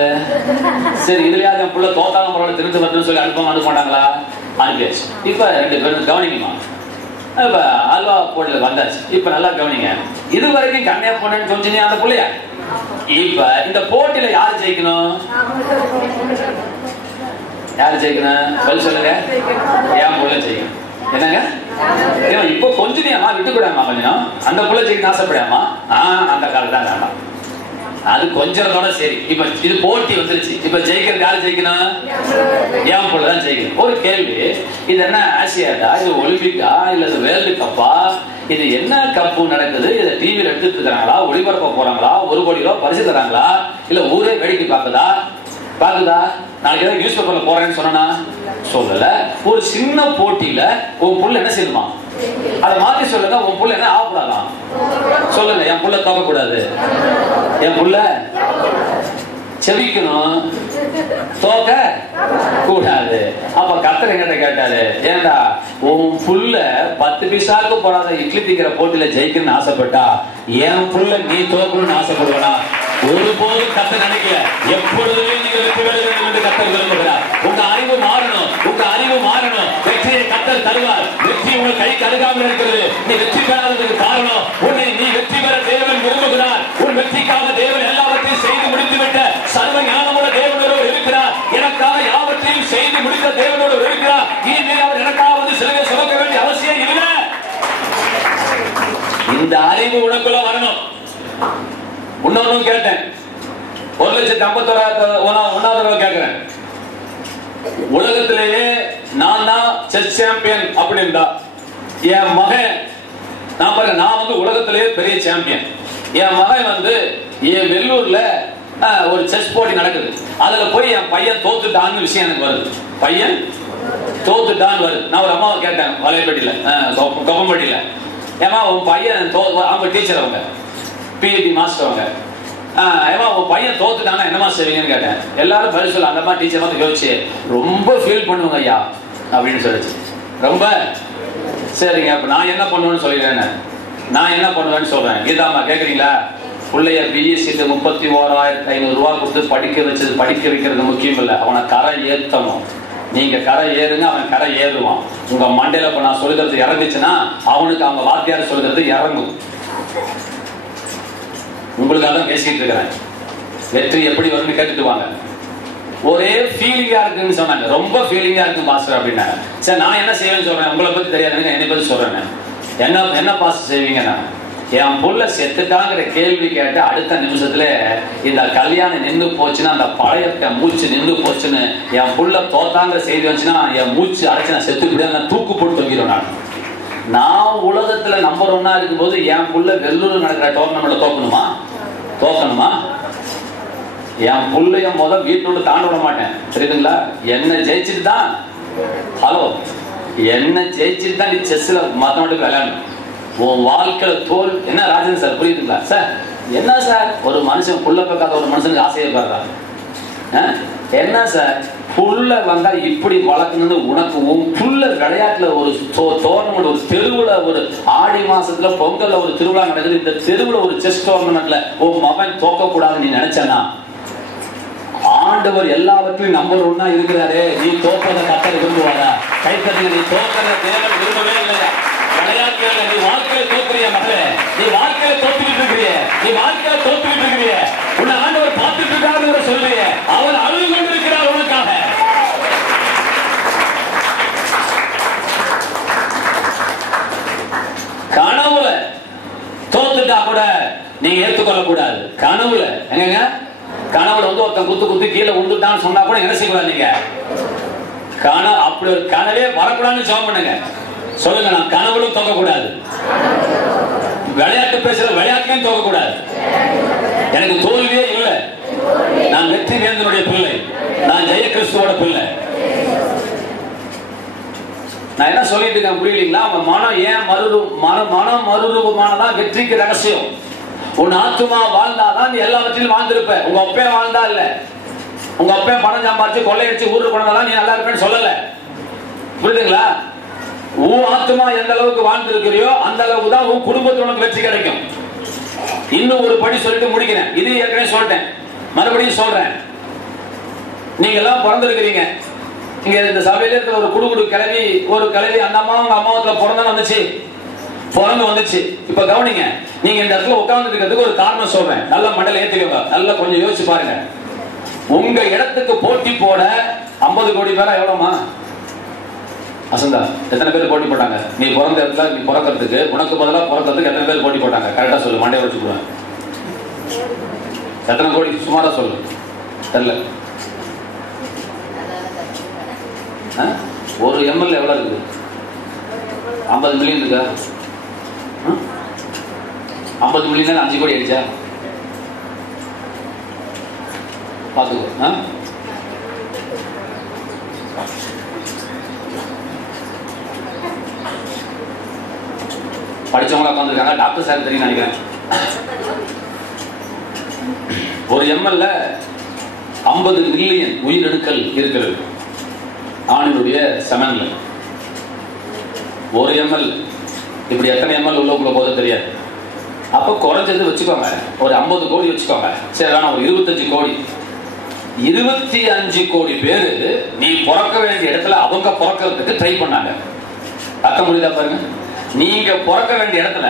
சரி, இதுலயாவது என் பிள்ளை தோத்தாலும் பரவாயில்ல திருத்து வரணும்னு சொல்லி அனுப்ப மாட்டாங்களா? அனுப்பியாச்சு. இப்ப 2 பேரும் கவனிக்குமா? இப்ப அல்வா போட்டியில வந்தாச்சு. இப்ப நல்லா கவனிங்க. இது வரைக்கும் கண்ணையா பொண்ணு கொஞ்சம் அந்த பிள்ளைய. இப்ப இந்த போட்டியில யாரு ஜெயிக்கணும்? யாரு ஜெயிக்கணும்? பதில் சொல்லுங்க. என் புள்ள ஜெயிக்கணும். என்னங்க இப்போ கொஞ்சம் நீ அம்மா விட்டு கூடாமா? கொஞ்சம் அந்த புள்ள ஜெயிக்க ஆசைப்படாமா? அந்த காலம் தான் வேண்டாம். அது கொஞ்சத்தோட சரி. இப்ப இது போட்டி வந்துருச்சு. இப்ப ஜெயிக்கிறது யாரு ஜெயிக்கணும்? என் புள்ள தான் ஜெயிக்கணும். ஒரு கேள்வி, இது என்ன ஆசியாடா, இது ஒலிம்பிக்கா, இல்ல இது வேர்ல்டு கப்பா, இது என்ன கப்பு நடக்குது? இதை டிவியில எடுத்துட்டு இருக்காங்களா, ஒளிபரப்ப போறாங்களா, 1 கோடி ரூபாய் பரிசு தராங்களா, இல்ல ஊரே வேடிக்கை பாக்குதா? நாளைக்கு ஏதாவது நியூஸ் பேப்பர்ல போறேன்னு சொன்னா சொல்லல. ஒரு சின்ன போட்டியில உன் புள்ள என்ன செய்யுமா? அதை மாத்தி சொல்லுங்க. உன் புள்ள என்ன ஆகக்கூடாதான்? சொல்லுங்க. என் புள்ள தோக்க கூடாது, என் புள்ள செவிக்கணும், தோக்க கூடாது. அப்ப கர்த்தர் என்கிட்ட கேட்டாரு, ஏண்டா உன் புள்ள 10 பைசாவுக்கு போடாத இட்லி திங்கிற போட்டியில ஜெயிக்கணும்னு ஆசைப்பட்டா என் புள்ள நீ தோக்கணும்னு ஆசைப்படுவா? ஒருபோதும் கர்த்தர் நினைக்கல. எப்பொழுதுமே நீங்க வெற்றி பெற வேண்டும் என்று கர்த்தர் விரும்புகிறார். உங்க அறிவு மாறணும், உங்க அறிவு மாறணும். வெற்றியை கர்த்தர் தருவார். வெற்றி உங்கள் கை கருகாமல் இருக்கிறது. நீ வெற்றி பெறாததுக்கு காரணம் உன்னை நீ வெற்றி பெற தேவன் விரும்புகிறார். உன் வெற்றிக்காக தேவன் எல்லாவற்றையும் செய்து முடித்துவிட்ட சர்வ ஞானமுள்ள தேவனோடு இருக்கிறார். எனக்காக யாவற்றையும் செய்து முடித்த தேவனோடு இருக்கிறார். இனிமேல் அவர் எனக்காக வந்து சிலுவை சுமக்க வேண்டிய அவசியம் இல்லை. இந்த அறிவு உனக்குள்ள வரணும். இன்னொன்னு கேட்டேன், 1,51,000 கேட்கிறேன். உலகத்திலேயே நான் தான் செஸ் சாம்பியன் அப்படின்னா என் மகன், நான் வந்து உலகத்திலேயே பெரிய சாம்பியன். என் மகன் வந்து என் வெள்ளூர்ல ஒரு செஸ் போட்டி நடக்குது. அதுல போய் என் பையன் தோத்துட்டான்னு விஷயம் எனக்கு வருது. பையன் தோத்துட்டான்னு வருது. நான் ஒரு அம்மாவை கேட்டேன், வலைப்பட்டியில கொப்பம்பட்டியில, ஏமா உன் பையன் அவங்க டீச்சர், அவங்க பிஹெச்டி மாஸ்டர், அவங்க ஏமா உன் பையன் தோத்துட்டானா என்னமா செய்வீங்கன்னு கேட்டேன். எல்லாரும் பதில் சொல்ல அந்த மாதிரி டீச்சர் மாதிரி யோசிச்சு ரொம்ப ஃபீல் பண்ணுவாங்க ஐயா அப்படின்னு சொல்லிச்சு. ரொம்ப சரிங்க, அப்ப நான் என்ன பண்ணுவேன்னு சொல்லிடுறேன். நான் என்ன பண்ணுவேன்னு சொல்றேன். கீதாமா கேக்குறீங்களா? பிள்ளைய பிஎஸ்சி 31,500 ரூபாய் கொடுத்து படிக்க வைக்கிறது முக்கியம் இல்லை. அவனை கரை ஏத்தணும். நீங்க கரை ஏறுங்க, அவன் கரை ஏறுவான். உங்க மண்டையில இப்ப நான் சொல்லுறது இறங்குச்சுன்னா அவனுக்கு அவங்க வாத்தியார் சொல்றது இறங்கும். உங்களுக்காக தான் பேசிட்டு இருக்கிறேன். வெற்றி எப்படி வரும்னு கேட்டுட்டு வாங்க. ஒரே ஃபீலிங்கா இருக்குன்னு சொன்னாங்க. ரொம்ப ஃபீலிங்கா இருக்கு பாஸ்டர் அப்படின்னாங்க. சரி, நான் என்ன செய்வேன்னு சொல்றேன். உங்களை பத்தி தெரியாதுங்க, என்னை பத்தி சொல்றேன். என்ன பாஸ்டர் செய்வீங்க? என் புள்ள செத்துட்டாங்கிற கேள்வி கேட்டு அடுத்த நிமிஷத்துல இந்த கல்யாணம் நின்று போச்சுன்னா, அந்த பழைய மூச்சு நின்று போச்சுன்னு, என் புள்ள தோத்தாங்கிற செய்தி வந்துச்சுன்னா என் மூச்சு அடைச்சு நான் செத்து விட தூக்கு போட்டு தொங்கிடும். நான் உலகத்துல நம்பர் 1 இருக்கும்போது என் புள்ள வெள்ளூர் நடக்கிற டோர்னமெண்ட்ல தோக்கணுமா? என் புள்ளைய முதல் வீட்டோட தாண்ட விட மாட்டேன். தெரியுதுங்களா? என்ன ஜெயிச்சுட்டு தான், ஹலோ, என்ன ஜெயிச்சுட்டு தான் நீ செஸ்ல மத்தமட்டுக்கு விளையாடணும். உன் வாழ்க்கையில தோல் என்ன ராஜன் சார், புரியுதுங்களா சார்? என்ன சார், ஒரு மனுஷன் புள்ள பார்க்காத ஒரு மனுஷனுக்கு ஆசையை பாடுறாங்க. என்ன சார் புள்ள வந்தா இப்படி வளர்க்கணும்னு உனக்கு உன் புள்ள விளையாட்டுல ஒரு டோர்னமெண்ட், ஒரு தெருவுல ஒரு ஆடி மாசத்துல பொங்கல்ல ஒரு திருவிழா நடக்குது, இந்த தெருவுல ஒரு செஸ் டோர்னமெண்ட்ல உன் மகன் தோக்க கூடாதுன்னு நீ நினைச்சனா? ஆண்டவர் எல்லாவற்றையும் நம்பர் ஒன்னா இருக்கிறாரே, நீ தோப்பதை கத்தர் விரும்புவாரா? கைத்தறிய நீ தோக்கத தேவன் விரும்பவே இல்லையா? விளையாட்டுல நீ வாழ்க்கையில தோக்குறிய மகளே, நீ வாழ்க்கையில தோத்துக்கிட்டு இருக்கிறிய, நீ வாழ்க்கையில தோத்துக்கிட்டு இருக்கிறிய, உன்னை ஆண்டவர் பார்த்துட்டு இருக்காரு சொல்றிய, அவர் அழுது கொண்டிருக்கிறார் உனக்காக. கனவுல தோத்துட்டா கூட நீங்க ஏற்றுக்கொள்ள கூடாது. கனவுல எங்க கனவுல வந்து ஒருத்தன் குத்து கீழே விழுந்துட்டான்னு சொன்னா கூட என்ன செய்யக்கூடாது? நீங்க அப்படி ஒரு கனவே வரக்கூடாதுன்னு ஜெபம் பண்ணுங்க. சொல்லுங்க, நான் கனவுலும் தோக்க கூடாது, விளையாட்டு பேசுற விளையாட்டுலையும் தோக்க கூடாது, எனக்கு தோல்வியே இல்லை, நான் வெற்றி வேந்தனுடைய பிள்ளை, நான் ஜெய கிறிஸ்துவோட பிள்ளை. நான் என்ன சொல்லிட்டு இருக்கேன் புரியலீங்களா? அவன் மனம் ஏன் மனம் மறுரூபமானதான் வெற்றிக்கு ரகசியம். உன் ஆத்துமா வாழ்ந்தாதான் நீ எல்லாவற்றிலும் வாழ்ந்திருப்ப. உங்க அப்பே வாழ்ந்தா இல்ல, உங்க அப்பே பணம் சம்பாதிச்சு கொள்ளையடிச்சு ஊருக்கு போனதான் நீ நல்லா இருப்பேன்னு சொல்லல. புரியுதுங்களா? உன் ஆத்துமா எந்த அளவுக்கு வாழ்ந்திருக்கிறியோ அந்த அளவுக்கு தான் உன் குடும்பத்தில் உனக்கு வெற்றி கிடைக்கும். இன்னும் ஒரு படி சொல்லிட்டு முடிக்கிறேன். இது ஏற்கனவே சொல்லிட்டேன், மறுபடியும் சொல்றேன். நீங்க எல்லாம் பிறந்திருக்கிறீங்க. இங்க இந்த சபையில இருக்கிற ஒரு குடுகுடு கிளவி, ஒரு கிளவி அந்த அம்மா உங்க அம்மாவத்துல பிறந்து வந்துச்சு. இப்ப கவனிங்க, நீங்க இந்த இடத்துல உட்கார்ந்து இருக்கிறதுக்கு ஒரு காரணம் சொல்றேன். நல்லா மண்டல ஏத்துக்கோங்க, நல்லா கொஞ்சம் யோசிச்சு பாருங்க. உங்க இடத்துக்கு போட்டி போட 50 கோடி பேரா எவ்வளவுமா? அசந்தா எத்தனை பேர் போட்டி போட்டாங்க? நீ பிறந்த இடத்துல நீ பிறக்கிறதுக்கு, உனக்கு பதிலா பிறக்கிறதுக்கு எத்தனை பேர் போட்டி போட்டாங்க? கரெக்டா சொல்லு, மண்டையை வச்சுக்குவேன். எத்தனை கோடி சுமாரா சொல்லு, தெரியல. ஒரு எம்எல்ஏ எவ்வளவு இருக்குது? 50 மில்லியன் இருக்கா? 50 மில்லியன் 5 கோடி ஆயிடுச்சா? பாத்துக்கோ. படிச்சவங்களா உட்காந்துருக்காங்க, டாக்டர் சார் தெரியும் நினைக்கிறேன். ஒரு எம்எல்ஏ 50 மில்லியன் உயிரெடுக்கல் இருக்கிறது ஆணினுடைய செமன்ல. ஒரு எம்எல் இப்படி எத்தனை எம்எல் உள்ளக்குள்ள போத தெரியாது. அப்ப குறைஞ்சது வச்சுக்கோங்க, ஒரு 50 கோடி வச்சுக்கோங்க. சரி, வேணா ஒரு 25 கோடி. 25 கோடி பேரு நீ பிறக்க வேண்டிய இடத்துல அவங்க பிறக்கிறதுக்கு ட்ரை பண்ணாங்க. அர்த்தம் முடியுதா பாருங்க? நீங்க பிறக்க வேண்டிய இடத்துல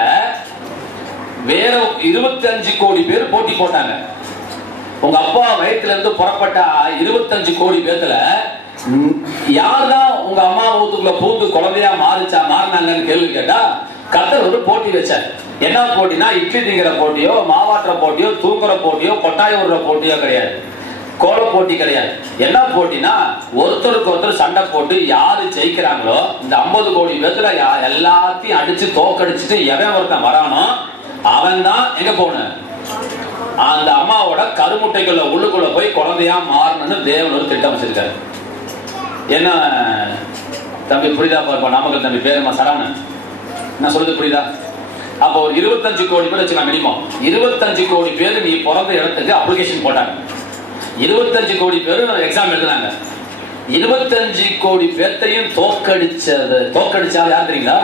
வேற 25 கோடி பேர் போட்டி போட்டாங்க. உங்க அப்பா வயிற்றுல இருந்து புறப்பட்ட 25 கோடி பேர்த்துல யார்தான் உங்க அம்மா வீட்டுக்குள்ள பூந்து குழந்தையா மாறினாங்கன்னு கேள்வி கேட்டா, கர்த்தர் ஒரு போட்டி வச்சார். என்ன போட்டினா, இட்லி திங்கிற போட்டியோ, மாவாட்டுற போட்டியோ, தூங்குற போட்டியோ, கொட்டாய விடுற போட்டியோ கிடையாது, கோல போட்டி கிடையாது. என்ன போட்டினா, ஒருத்தருக்கு ஒருத்தர் சண்டை போட்டு யாரு ஜெயிக்கிறாங்களோ இந்த 50 கோடி பேர்த்துல எல்லாத்தையும் அடிச்சு தோக்கடிச்சுட்டு எவன் ஒருத்தன் வரானோ அவன் தான் எங்க போகணும், அந்த அம்மாவோட கருமுட்டைக்குள்ள உள்ளுக்குள்ள போய் குழந்தையா மாறணும்னு தேவன் ஒரு திட்டம் வச்சிருக்காரு. என்ன தம்பி புரியுதா? நாமக்கல் தம்பி பேருமா சரவணன், என்ன சொல்றது புரியுதா? அப்போ ஒரு 25 கோடி பேர் வச்சுக்கலாம் மினிமம். 25 கோடி பேர் நீ பிறந்த இடத்துக்கு அப்ளிகேஷன் போட்டாங்க. 25 கோடி பேர் எக்ஸாம் எழுதுனாங்க. 25 கோடி பேர்த்தையும் தோக்கடிச்சாலும் யார் தெரியுங்களா?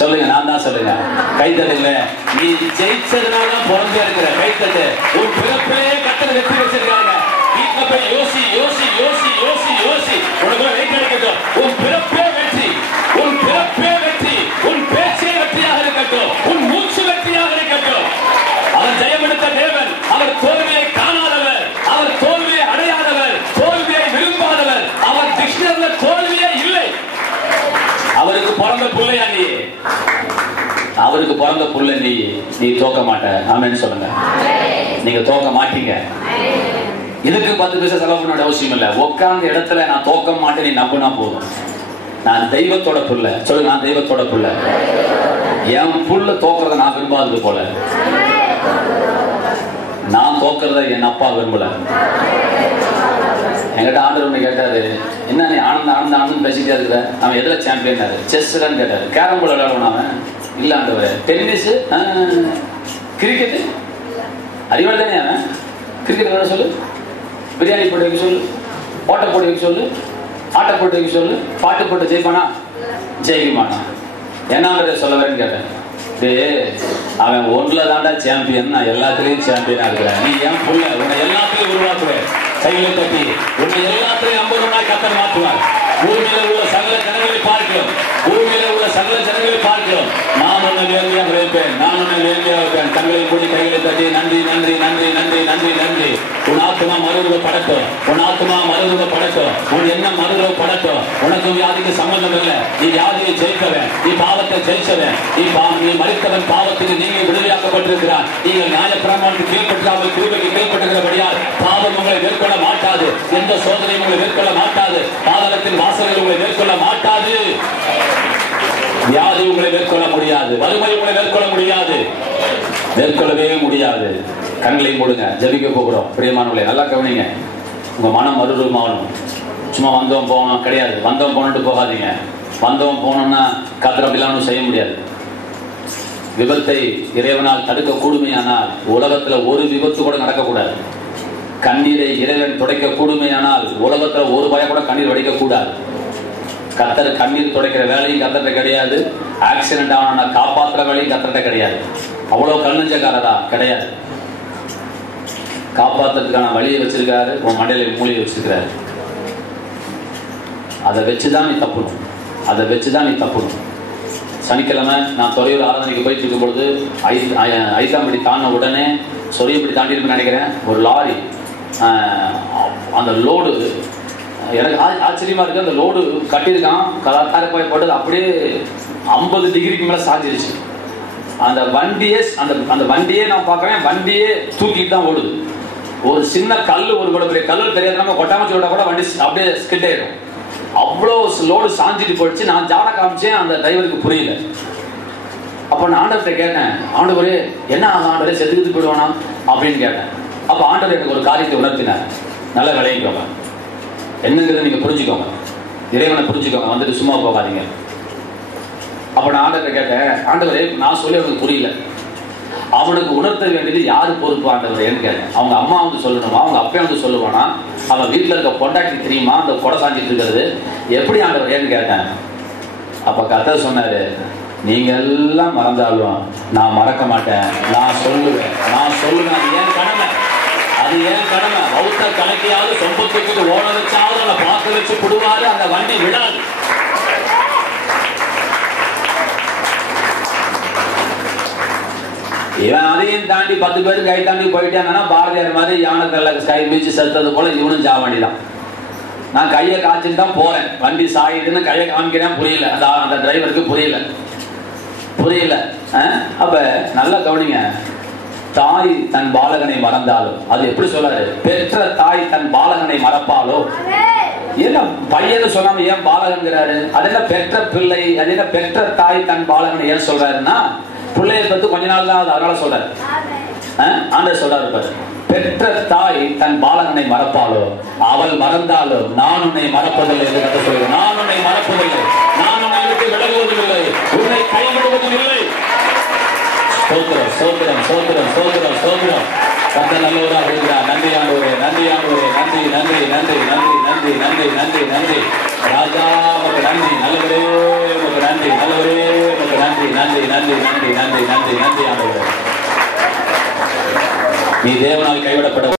சொல்லுங்க, நான் தான் சொல்லுங்க. கைத்தட்டுங்க. நீ ஜெயிச்சதுனால பிறந்தே இருக்கிற கைத்தட்டு. உன் பிறப்பே கத்தர் வெற்றி வச்சிருக்காங்க. வீட்டுல போய் யோசி யோசி யோசி யோசி யோசி, உனக்கு வெற்றி கிடைக்கட்டும். உன் பிறப்பே வெற்றி, உன் பிறப்பே வெற்றி, உன் பேச்சே வெற்றியாக இருக்கட்டும், உன் மூச்சு வெற்றியாக இருக்கட்டும். அவர் ஜெயமெடுத்த தேவன், அவர் தோல்வியை காணாதவர், அவர் தோல்வியை அடையாதவர், தோல்வியை விரும்பாதவர். அவர் டிக்ஷனரியில தோல்வியே இல்லை. அவருக்கு பிறந்த பிள்ளையா நீ? அவருக்கு பிறந்த புள்ள நீ தோக்க மாட்ட. ஆமென் சொல்லுங்க. நீங்க தோக்க மாட்டீங்க. இதுக்கு 10 பைசா செலவு பண்ண அவசியம் இல்லை. உட்கார்ந்த இடத்துல நான் தோக்க மாட்டேன் நீ நம்பினா போதும். நான் தெய்வத்தோட புள்ள. சொல்லுங்க, நான் தெய்வத்தோட புள்ள. என் புள்ள தோக்குறத நான் விரும்பாதது போல நான் தோக்குறத என் அப்பா விரும்பல. என்கிட்ட ஆண்டவர் ஒண்ணு கேட்டாரு, என்ன நீ ஆனந்தம் பேசிட்டே இருக்கிற? அவன் எதுல சாம்பியன்? செஸ்ன்னு கேட்டாரு. கேரம் போர்டு விளையாடுவான் அவன். இல்ல ஆண்டவர், டென்னிஸ், கிரிக்கெட் அறிவாள் தானே அவன். கிரிக்கெட் விளையாட சொல்லு. பிரியாணி போட்டு வைக்க சொல்லு, ஓட்டை போட்டு வைக்க சொல்லு, ஆட்டை போட்டு வைக்க சொல்லு, பாட்டு போட்டு ஜெயிப்பானா? ஜெயிக்குமானா? என்னன்றத சொல்ல வரேன்னு கேட்டேன். அவன் ஒன்றுல தாண்டா சாம்பியன், நான் எல்லாத்துலயும் சாம்பியனா இருக்கிறேன். நீ ஏன் புள்ள உன்னை எல்லாத்துலயும் உருவாக்குவேன். கையில தட்டி உன்னை எல்லாத்துலயும் 50 நாள் கத்தர் மாற்றுவார். பூமியில உள்ள சகல ஜனங்களை பார்க்கிறோம், பூமியில உள்ள சகல ஜனங்களை பார்க்கிறோம். நான் உன்னை நேர்மையாக வைப்பேன், நான் உன்னை நேர்மையாக வைப்பேன். தங்களை கூடி கைகளை தட்டி நன்றி நன்றி நன்றி நன்றி நன்றி நன்றி. உன் ஆத்மா மறுரூபப்படட்டும், உன் ஆத்மா மறுரூபப்படட்டும், உன் எண்ணம் மறுரூபப்படட்டும். உனக்கு வியாதிக்கு சம்பந்தம் இல்லை. நீ வியாதியை ஜெயிக்கவன், நீ பாவத்தை ஜெயிச்சவன். நீ மறித்தவன், பாவத்துக்கு நீங்க விடுதலையாக்கப்பட்டிருக்கிறார். நீங்கள் நியாயப்பிரமாணத்துக்கு கீழ்ப்பட்டாமல் கிருபைக்கு கீழ்ப்பட்டிருக்கிறபடியால் பாவம் உங்களை மேற்கொள்ள மாட்டாது. எந்த சோதனையும் உங்களை மேற்கொள்ள மாட்டாது. பாதாளத்தின் வாசல்கள் உங்களை மேற்கொள்ள மாட்டாது. வியாதி உங்களை மேற்கொள்ள முடியாது. வறுமை உங்களை மேற்கொள்ள முடியாது. மேற்கொள்ளவே முடியாது. கண்களை மூடுங்க, ஜெபிக்க போகிறோம். பிரியமானவர்களே, நல்லா கவனிங்க. உங்க மனம் மறுரூபமாகணும். சும்மா வந்தோம் போனோம் கிடையாது. வந்தோம் போனட்டு போகாதீங்க. வந்தோம் போனோம்னா கர்த்தர் அப்படிலாம் செய்ய முடியாது. விபத்தை இறைவனால் தடுக்க கூடுமையானால் உலகத்துல ஒரு விபத்து கூட நடக்கக்கூடாது. கண்ணீரை இறைவன் துடைக்க கூடுமையானால் உலகத்துல ஒரு பய கூட கண்ணீர் வடிக்க கூடாது. கர்த்தர் கண்ணீர் துடைக்கிற வேலையும் கர்த்தர்ட்ட கிடையாது. ஆக்சிடென்ட் ஆன காப்பாற்றுற வேலையும் கர்த்தர்ட்ட கிடையாது. அவ்வளவு கல்நெஞ்சக்காரரா கிடையாது. காப்பாற்றுறதுக்கான வழியை வச்சிருக்காரு, உன் மண்டையில மூலியை வச்சிருக்கிறாரு. அதை வச்சுதான் நீ தப்பணும், அதை வச்சுதான் நீ தப்பணும். சனிக்கிழமை நான் துறையூர் ஆராதனைக்கு போயிட்டு இருக்கும் பொழுது ஐத்தாம்படி தாண்டின உடனே சொரியப்படி தாண்டி இருக்குன்னு நினைக்கிறேன். ஒரு லாரி அந்த லோடு எனக்கு ஆச்சரியமா இருக்கு. அந்த லோடு கட்டியிருக்கான், காரப்பாய் போட்டது அப்படியே 50 டிகிரிக்கு மேல சாஞ்சிருச்சு. அந்த வண்டியே நான் பார்க்கறேன், வண்டியே தூக்கிட்டு தான் ஓடுது. ஒரு சின்ன கல், ஒரு கூட பெரிய கல்லு தெரியாது, நம்ம கொட்டாமச்சி விட்டா கூட வண்டி அப்படியே ஸ்கிட் ஆயிடும். அவ்வளோ லோடு சாஞ்சிட்டு போயிடுச்சு. நான் ஜாட காமிச்சேன், அந்த டிரைவருக்கு புரியல. அப்ப நான் ஆண்டவர்கிட்ட கேட்டேன், ஆண்டவரே என்ன ஆண்டவரே செத்துக்கிட்டு போயிடுவானா அப்படின்னு கேட்டேன். அப்ப ஆண்டவர் எனக்கு ஒரு காரியத்தை உணர்த்தினார். நல்லா விளையிக்கோங்க, என்னங்கிறத நீங்க புரிஞ்சுக்கோங்க, இறைவனை புரிஞ்சுக்கோங்க, வந்துட்டு சும்மா போகாதீங்க. அப்ப நான் ஆண்டவர்கிட்ட கேட்டேன், ஆண்டவரே நான் சொல்லி அவனுக்கு புரியல, அவனுக்கு உணர்த்த வேண்டியது யாரு பொறுப்பு ஆண்டவரேன்னு கேட்டேன். அவங்க அம்மா வந்து சொல்லணுமா, அவங்க அப்பா வந்து சொல்லுவானா, அவன் வீட்டுல இருக்க பொண்டாட்டி தெரியுமா அந்த கொடை சாஞ்சிட்டு இருக்கிறது, எப்படி ஆண்டவரேன்னு கேட்டேன். அப்ப கர்த்தர் சொன்னாரு, நீங்க எல்லாம் மறந்தாலும் நான் மறக்க மாட்டேன், நான் சொல்லுவேன், நான் சொல்லுவேன். அது ஏன் கடமை, அது ஏன் கடமை. பௌத்த கணக்கையாவது சொம்பத்துக்கு ஓட வச்சாவது அதை பார்க்க வச்சு விடுவாரு, அந்த வண்டி விடாது. இவன் அதையும் தாண்டி 10 பேருக்கு கை தாண்டி போயிட்டாங்கன்னா பாரதியார் மாதிரி யானை தள்ள கை மீச்சு செத்தது போல இவனும் ஜா வண்டிதான். நான் கையை காய்ச்சிட்டு தான் போறேன், வண்டி சாயுதுன்னு கையை காமிக்கிறேன், புரியல. அந்த டிரைவருக்கு புரியல. அப்ப நல்லா கவனிங்க. தாய் தன் பாலகனை மறந்தாலும், அது எப்படி சொல்றாரு, பெற்ற தாய் தன் பாலகனை மறப்பாலோ. என்ன பையன்னு சொல்லாம ஏன் பாலகன்கிறாரு? அது என்ன பெற்ற பிள்ளை, அது என்ன பெற்ற தாய் தன் பாலகனை ஏன் சொல்றாருன்னா, பிள்ளையை பத்தி கொஞ்ச நாள் தான் அதனால சொல்றாரு. ஆண்டவர் சொல்றாரு பாரு, பெற்ற தாய் தன் பாலகனை மறப்பாலோ, அவள் மறந்தாலோ நான் உன்னை மறப்பதில்லை என்று கர்த்தர் சொல்கிறார். நான் உன்னை மறப்பதில்லை, நான் உன்னை விட்டு விலகுவதும் இல்லை, உன்னை கைவிடுவதும் இல்லை. சோத்திரம் சோத்திரம் சோத்திரம் சோத்திரம் சோத்திரம். கர்த்தர் நல்லவராக இருக்கிறார். நன்றி ஆண்டவரே, நன்றி ஆண்டவரே, நன்றி நன்றி நன்றி நன்றி நன்றி நன்றி நன்றி நன்றி. ராஜா உமக்கு நன்றி, நல்லவரே உமக்கு நன்றி, நல்லவரே உமக்கு நன்றி, நன்றி நன்றி நன்றி நன்றி நன்றி நன்றி ஆண்டவரே. நீ தேவனால் கைவிடப்பட